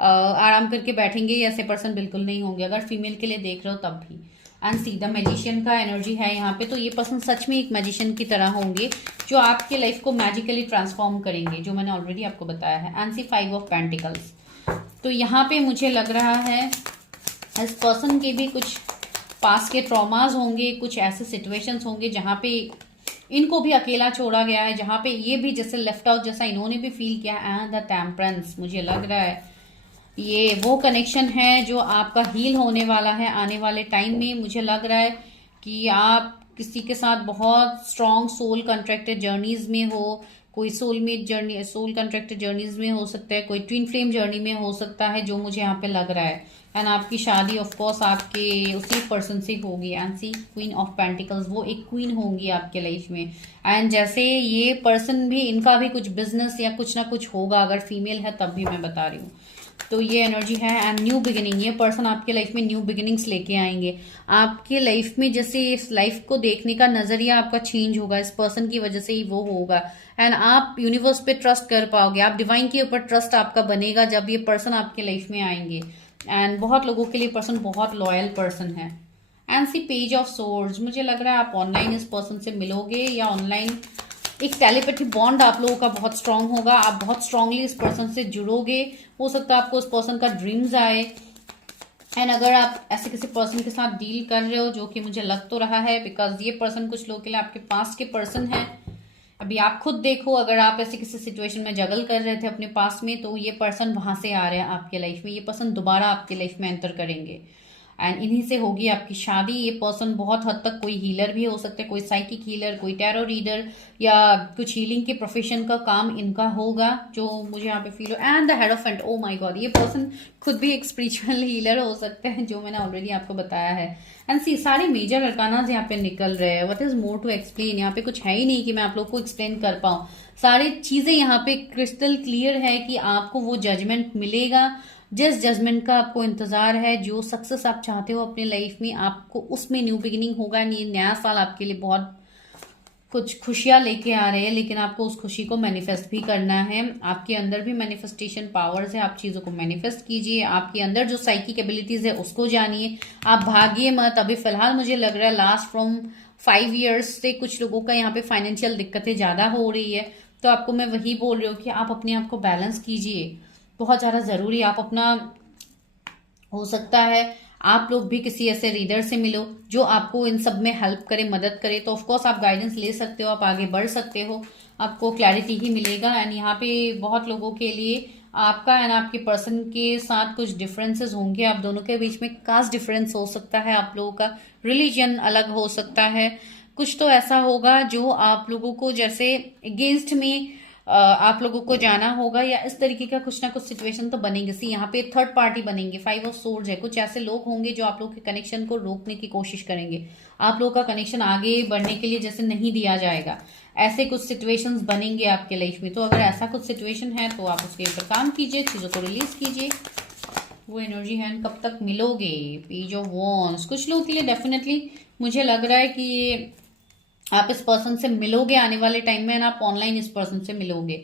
आराम करके बैठेंगे। ऐसे पर्सन बिल्कुल नहीं होंगे, अगर फीमेल के लिए देख रहे हो तब भी। एंड सी द मैजिशियन का एनर्जी है यहाँ पे, तो ये पर्सन सच में एक मैजिशियन की तरह होंगे जो आपके लाइफ को मैजिकली ट्रांसफॉर्म करेंगे, जो मैंने ऑलरेडी आपको बताया है। एंड सी 5 ऑफ पेंटिकल्स, तो यहाँ पे मुझे लग रहा है इस पर्सन के भी कुछ पास के ट्रॉमास होंगे, कुछ ऐसे सिचुएशंस होंगे जहाँ पे इनको भी अकेला छोड़ा गया है, जहाँ पे ये भी जैसे लेफ्ट आउट जैसा इन्होंने भी फील किया। एंड द टेम्परेंस, मुझे लग रहा है ये वो कनेक्शन है जो आपका हील होने वाला है आने वाले टाइम में। मुझे लग रहा है कि आप किसी के साथ बहुत स्ट्रॉन्ग सोल कॉन्ट्रैक्टेड जर्नीज में हो, कोई soulmate journey, soul contracted journeys में हो सकता है, कोई ट्विन फ्लेम जर्नी में हो सकता है, जो मुझे यहाँ पे लग रहा है। एंड आपकी शादी ऑफ कोर्स आपके उसी पर्सन से होगी। And see queen of pentacles, वो एक क्वीन होंगी आपके लाइफ में। एंड जैसे ये पर्सन भी, इनका भी कुछ बिजनेस या कुछ ना कुछ होगा, अगर फीमेल है तब भी मैं बता रही हूँ। तो ये एनर्जी है। एंड न्यू बिगिनिंग, ये पर्सन आपके लाइफ में न्यू बिगिनिंग्स लेके आएंगे आपके लाइफ में। जैसे इस लाइफ को देखने का नजरिया आपका चेंज होगा, इस पर्सन की वजह से ही वो होगा। एंड आप यूनिवर्स पे ट्रस्ट कर पाओगे, आप डिवाइन के ऊपर ट्रस्ट आपका बनेगा जब ये पर्सन आपके लाइफ में आएंगे। एंड बहुत लोगों के लिए पर्सन बहुत लॉयल पर्सन है। And see page of swords, मुझे लग रहा है आप ऑनलाइन इस पर्सन से मिलोगे, या ऑनलाइन एक टेलीपैथी बॉन्ड आप लोगों का बहुत स्ट्रांग होगा, आप बहुत स्ट्रांगली इस पर्सन से जुड़ोगे। हो सकता है आपको उस पर्सन का ड्रीम्स आए। एंड अगर आप ऐसे किसी पर्सन के साथ डील कर रहे हो, जो कि मुझे लग तो रहा है, बिकॉज ये पर्सन कुछ लोगों के लिए आपके पास के पर्सन है, अभी आप खुद देखो, अगर आप ऐसे किसी सिचुएशन में जगल कर रहे थे अपने पास में, तो ये पर्सन वहां से आ रहे हैं आपके लाइफ में, ये पर्सन दोबारा आपके लाइफ में एंटर करेंगे एंड इन्हीं से होगी आपकी शादी। ये पर्सन बहुत हद तक कोई हीलर भी हो सकता है, कोई साइकिक हीलर, कोई टैरो रीडर, या कुछ हीलिंग के प्रोफेशन का काम इनका होगा, जो मुझे यहाँ पे फील हो। And the hierophant, O my God, ये पर्सन खुद भी एक स्पिरिचुअल हीलर हो सकता है, जो मैंने ऑलरेडी आपको बताया है। एंड सी, सारे मेजर अरकानाज यहाँ पे निकल रहे हैं। What is more to explain, यहाँ पे कुछ है ही नहीं कि मैं आप लोग को एक्सप्लेन कर पाऊँ। सारी चीजें यहाँ पे क्रिस्टल क्लियर है कि आपको वो जजमेंट मिलेगा, जिस जजमेंट का आपको इंतजार है, जो सक्सेस आप चाहते हो अपने लाइफ में, आपको उसमें न्यू बिगिनिंग होगा। ये नया साल आपके लिए बहुत कुछ खुशियां लेके आ रहे हैं, लेकिन आपको उस खुशी को मैनिफेस्ट भी करना है। आपके अंदर भी मैनिफेस्टेशन पावर्स है, आप चीजों को मैनिफेस्ट कीजिए। आपके अंदर जो साइकिक एबिलिटीज है उसको जानिए, आप भागिए मत। अभी फिलहाल मुझे लग रहा है लास्ट फ्रॉम 5 years से कुछ लोगों का यहाँ पे फाइनेंशियल दिक्कतें ज्यादा हो रही है, तो आपको मैं वही बोल रही हूँ कि आप अपने आप को बैलेंस कीजिए, बहुत ज्यादा जरूरी। आप अपना, हो सकता है आप लोग भी किसी ऐसे रीडर से मिलो जो आपको इन सब में हेल्प करे, मदद करे, तो ऑफकोर्स आप गाइडेंस ले सकते हो, आप आगे बढ़ सकते हो, आपको क्लैरिटी ही मिलेगा। एंड यहाँ पे बहुत लोगों के लिए आपका एंड आपके पर्सन के साथ कुछ डिफरेंसेस होंगे, आप दोनों के बीच में कास्ट डिफरेंस हो सकता है, आप लोगों का रिलीजन अलग हो सकता है, कुछ तो ऐसा होगा जो आप लोगों को जैसे अगेंस्ट में आप लोगों को जाना होगा, या इस तरीके का कुछ ना कुछ सिचुएशन तो बनेंगे। सी, यहाँ पे थर्ड पार्टी बनेंगे, 5 of Swords है, कुछ ऐसे लोग होंगे जो आप लोग के कनेक्शन को रोकने की कोशिश करेंगे, आप लोग का कनेक्शन आगे बढ़ने के लिए जैसे नहीं दिया जाएगा, ऐसे कुछ सिचुएशंस बनेंगे आपके लाइफ में। तो अगर ऐसा कुछ सिचुएशन है तो आप उसके ऊपर काम कीजिए, चीजों को रिलीज कीजिए। वो एनर्जी है, कब तक मिलोगे? पेज ऑफ वॉन्ड्स, कुछ लोगों के लिए डेफिनेटली मुझे लग रहा है कि ये आप इस पर्सन से मिलोगे आने वाले टाइम में, आप ऑनलाइन इस पर्सन से मिलोगे,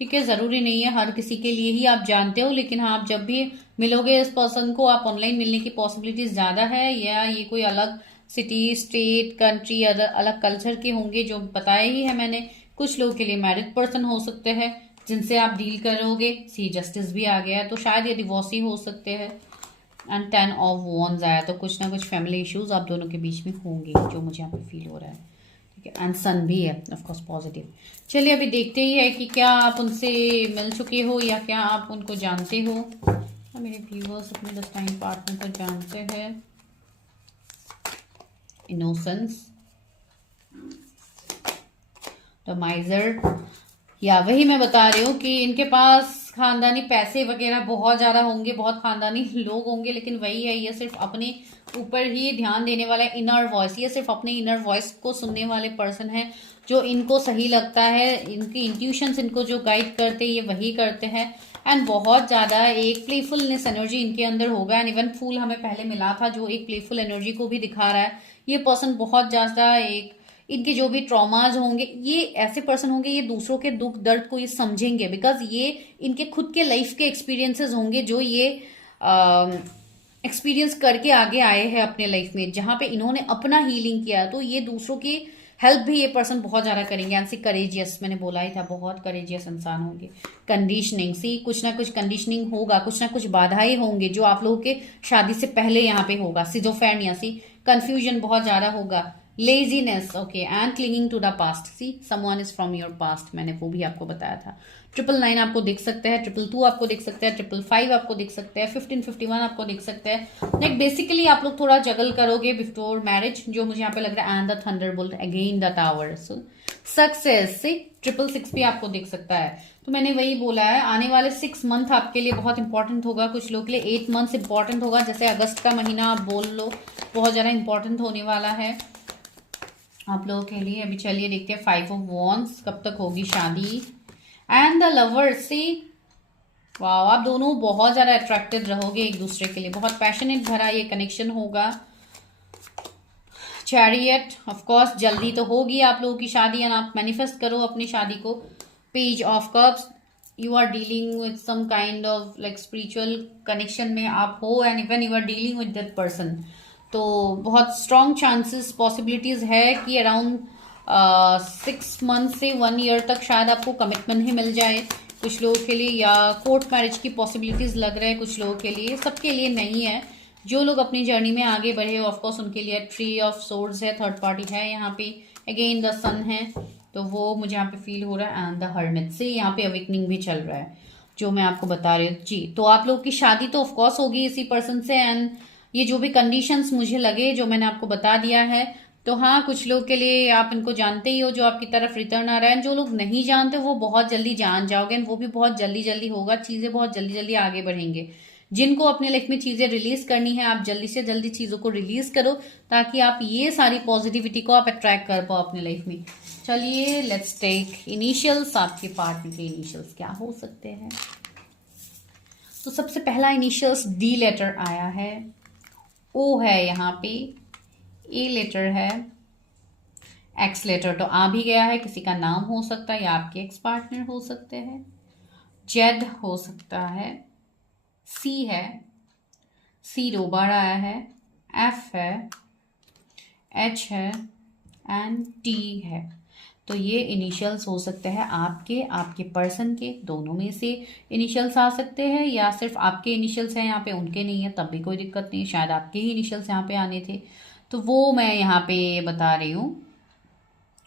ठीक है। जरूरी नहीं है हर किसी के लिए ही आप जानते हो, लेकिन हाँ, आप जब भी मिलोगे इस पर्सन को, आप ऑनलाइन मिलने की पॉसिबिलिटीज ज्यादा है, या ये कोई अलग सिटी, स्टेट, कंट्री, अलग कल्चर के होंगे, जो बताया ही है मैंने। कुछ लोगों के लिए मैरिड पर्सन हो सकते हैं जिनसे आप डील करोगे। सी, जस्टिस भी आ गया है, तो शायद ये डिवोर्सी हो सकते हैं। एंड 10 of Wands आया, तो कुछ ना कुछ फैमिली इश्यूज आप दोनों के बीच में होंगे, जो मुझे यहाँ पे फील हो रहा है, ठीक है। एंड सन भी है ऑफ कोर्स पॉजिटिव। चलिए अभी देखते ही है कि क्या आप उनसे मिल चुके हो या क्या आप उनको जानते हो। मेरे व्यूअर्स अपने डेस्टाइन पार्टनर को जानते हैं। इनोसेंस, द माइजर, या वही मैं बता रही हूँ कि इनके पास खानदानी पैसे वगैरह बहुत ज्यादा होंगे, बहुत खानदानी लोग होंगे, लेकिन वही है, ये सिर्फ अपने ऊपर ही ध्यान देने वाला है। इनर वॉइस, ये सिर्फ अपने इनर वॉइस को सुनने वाले पर्सन है, जो इनको सही लगता है, इनकी इंट्यूशंस इनको जो गाइड करते हैं ये वही करते हैं। एंड बहुत ज्यादा एक प्लेफुलनेस एनर्जी इनके अंदर होगा। एंड इवन फूल हमें पहले मिला था जो एक प्लेफुल एनर्जी को भी दिखा रहा है। ये पर्सन बहुत ज्यादा एक, इनके जो भी ट्रॉमाज होंगे, ये ऐसे पर्सन होंगे, ये दूसरों के दुख दर्द को ये समझेंगे, बिकॉज ये इनके खुद के लाइफ के एक्सपीरियंसेस होंगे जो ये एक्सपीरियंस करके आगे आए हैं अपने लाइफ में, जहां पे इन्होंने अपना हीलिंग किया, तो ये दूसरों की हेल्प भी ये पर्सन बहुत ज्यादा करेंगे। एंड सी, करेजियस, मैंने बोला ही था, बहुत करेजियस इंसान होंगे। कंडीशनिंग, सी, कुछ ना कुछ कंडीशनिंग होगा, कुछ ना कुछ बाधाएं होंगे जो आप लोगों के शादी से पहले यहाँ पे होगा। सिजोफ्रेनिया, सी, कंफ्यूजन बहुत ज्यादा होगा। Laziness, okay, and clinging to the past, see, someone is from your past, मैंने वो भी आपको बताया था। 999 आपको दिख सकता है, 222 आपको दिख सकता है, 555 आपको दिख सकता है, 1551 आपको दिख सकता है। लाइक बेसिकली आप लोग थोड़ा जगल करोगे बिफोर मैरिज, जो मुझे यहाँ पे लग रहा है। And the thunderbolt, again the tower, so success, see, 666 भी आपको दिख सकता है। तो मैंने वही बोला है, आने वाले 6 मंथ आपके लिए बहुत इंपॉर्टेंट होगा, कुछ लोग के लिए 8 मंथ्स इंपॉर्टेंट होगा, जैसे अगस्त का महीना आप बोल लो, बहुत ज्यादा इंपॉर्टेंट होने वाला है आप लोगों के लिए। अभी चलिए देखते हैं 5 of Wands, कब तक होगी शादी। And the lover, see, wow, आप दोनों बहुत ज्यादा अट्रैक्टेड रहोगे एक दूसरे के लिए, बहुत पैशनेट भरा ये कनेक्शन होगा। चैरियट, ऑफ कोर्स जल्दी तो होगी आप लोगों की शादी, एंड आप मैनिफेस्ट करो अपनी शादी को। Page of cups, you are dealing with some kind of like spiritual connection में आप हो, and even you are dealing with that person, तो बहुत स्ट्रॉन्ग चांसेस, पॉसिबिलिटीज है कि अराउंड 6 मंथ से 1 year तक शायद आपको कमिटमेंट ही मिल जाए कुछ लोगों के लिए, या कोर्ट मैरिज की पॉसिबिलिटीज लग रहे हैं कुछ लोगों के लिए, सबके लिए नहीं है। जो लोग अपनी जर्नी में आगे बढ़े ऑफकोर्स उनके लिए 3 of Swords है, थर्ड पार्टी है यहाँ पे, अगेन द सन है, तो वो मुझे यहाँ पे फील हो रहा है। एंड द हर्मिट से यहाँ पे अवेकनिंग भी चल रहा है जो मैं आपको बता रही हूँ जी। तो आप लोग की शादी तो ऑफकोर्स होगी इसी पर्सन से। एंड ये जो भी कंडीशंस मुझे लगे जो मैंने आपको बता दिया है, तो हाँ कुछ लोग के लिए आप इनको जानते ही हो जो आपकी तरफ रिटर्न आ रहा है। जो लोग नहीं जानते वो बहुत जल्दी जान जाओगे, वो भी बहुत जल्दी जल्दी होगा, चीजें बहुत जल्दी जल्दी आगे बढ़ेंगे। जिनको अपने लाइफ में चीजें रिलीज करनी है आप जल्दी से जल्दी चीजों को रिलीज करो ताकि आप ये सारी पॉजिटिविटी को आप अट्रैक्ट कर पाओ अपने लाइफ में। चलिए लेट्स टेक इनिशियल्स। आपके पार्टनर के इनिशियल्स क्या हो सकते हैं? तो सबसे पहला इनिशियल्स डी लेटर आया है, ओ है यहाँ पे, ए लेटर है, एक्स लेटर तो आ भी गया है, किसी का नाम हो सकता है या आपके एक्स पार्टनर हो सकते हैं, जेड हो सकता है, सी है, सी दो बार आया है, एफ है, एच है एंड टी है। तो ये इनिशियल्स हो सकते हैं आपके, आपके पर्सन के, दोनों में से इनिशियल्स आ सकते हैं या सिर्फ आपके इनिशियल्स हैं यहाँ पे उनके नहीं है तब भी कोई दिक्कत नहीं, शायद आपके ही इनिशियल्स यहाँ पे आने थे। तो वो मैं यहाँ पे बता रही हूँ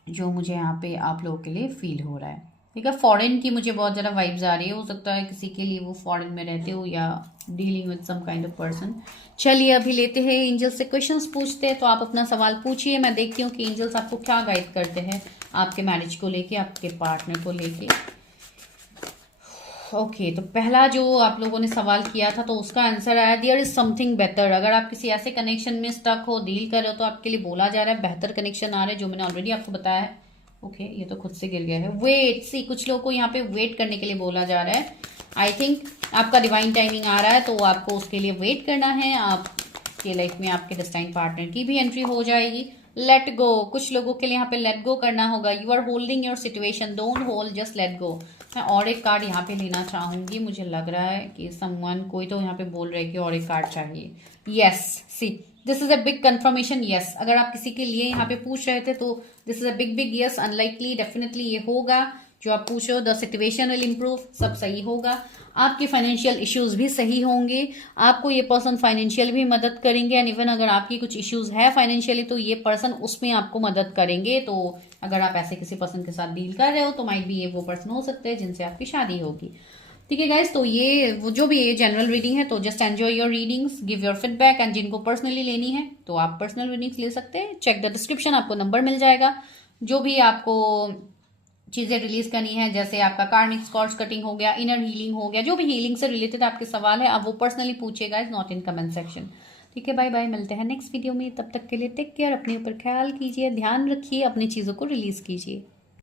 जो मुझे यहाँ पे आप लोगों के लिए फील हो रहा है। ठीक है, फॉरेन की मुझे बहुत ज़्यादा वाइब्स आ रही है, हो सकता है किसी के लिए वो फॉरेन में रहते हो या dealing with some kind of person. चलिए अभी लेते हैं एंजल से क्वेश्चंस पूछते हैं। तो आप अपना सवाल पूछिए, मैं देखती हूँ कि एंजल्स आपको क्या गाइड करते हैं आपके मैरिज को लेके, आपके पार्टनर को लेके। ओके तो पहला जो आप लोगों ने सवाल किया था तो उसका आंसर आया देयर इज समथिंग बेटर। अगर आप किसी ऐसे कनेक्शन में स्टक हो, डील कर रहे हो, तो आपके लिए बोला जा रहा है बेहतर कनेक्शन आ रहा है जो मैंने ऑलरेडी आपको बताया है। ओके ये तो खुद से गिर गया है। वेट सी, कुछ लोगों को यहाँ पे वेट करने के लिए बोला जा रहा है। आई थिंक आपका डिवाइन टाइमिंग आ रहा है तो आपको उसके लिए वेट करना है। आपके लाइफ में आपके डेस्टाइन पार्टनर की भी एंट्री हो जाएगी। लेट गो, कुछ लोगों के लिए यहाँ पे लेट गो करना होगा। You are holding your situation, don't hold, just let go. मैं और एक कार्ड यहाँ पे लेना चाहूंगी, मुझे लग रहा है कि समवन, कोई तो यहाँ पे बोल रहे हैं कि और एक कार्ड चाहिए। Yes see, this is a big confirmation. Yes, अगर आप किसी के लिए यहाँ पे पूछ रहे थे तो this is a big big yes. Unlikely definitely ये होगा जो आप पूछ रहे हो। द सिचुएशन विल इम्प्रूव, सब सही होगा। आपके फाइनेंशियल इश्यूज भी सही होंगे, आपको ये पर्सन फाइनेंशियल भी मदद करेंगे। एंड इवन अगर आपकी कुछ इश्यूज है फाइनेंशियली तो ये पर्सन उसमें आपको मदद करेंगे। तो अगर आप ऐसे किसी पर्सन के साथ डील कर रहे हो तो माइट भी ये वो पर्सन हो सकते हैं जिनसे आपकी शादी होगी। ठीक है गाइस, तो ये वो जो भी ये जनरल रीडिंग है, तो just enjoy your readings, give your feedback. And जिनको पर्सनली लेनी है तो आप पर्सनल रीडिंग्स ले सकते हैं। चेक द डिस्क्रिप्शन, आपको नंबर मिल जाएगा। जो भी आपको चीजें रिलीज करनी है, जैसे आपका कार्मिक स्कॉर्च कटिंग हो गया, इनर हीलिंग हो गया, जो भी हीलिंग से रिलेटेड आपके सवाल है आप वो पर्सनली पूछिएगा, is not in comment section. ठीक है, बाय बाय, मिलते हैं नेक्स्ट वीडियो में। तब तक के लिए टेक केयर, अपने ऊपर ख्याल कीजिए, ध्यान रखिए, अपनी चीजों को रिलीज कीजिए।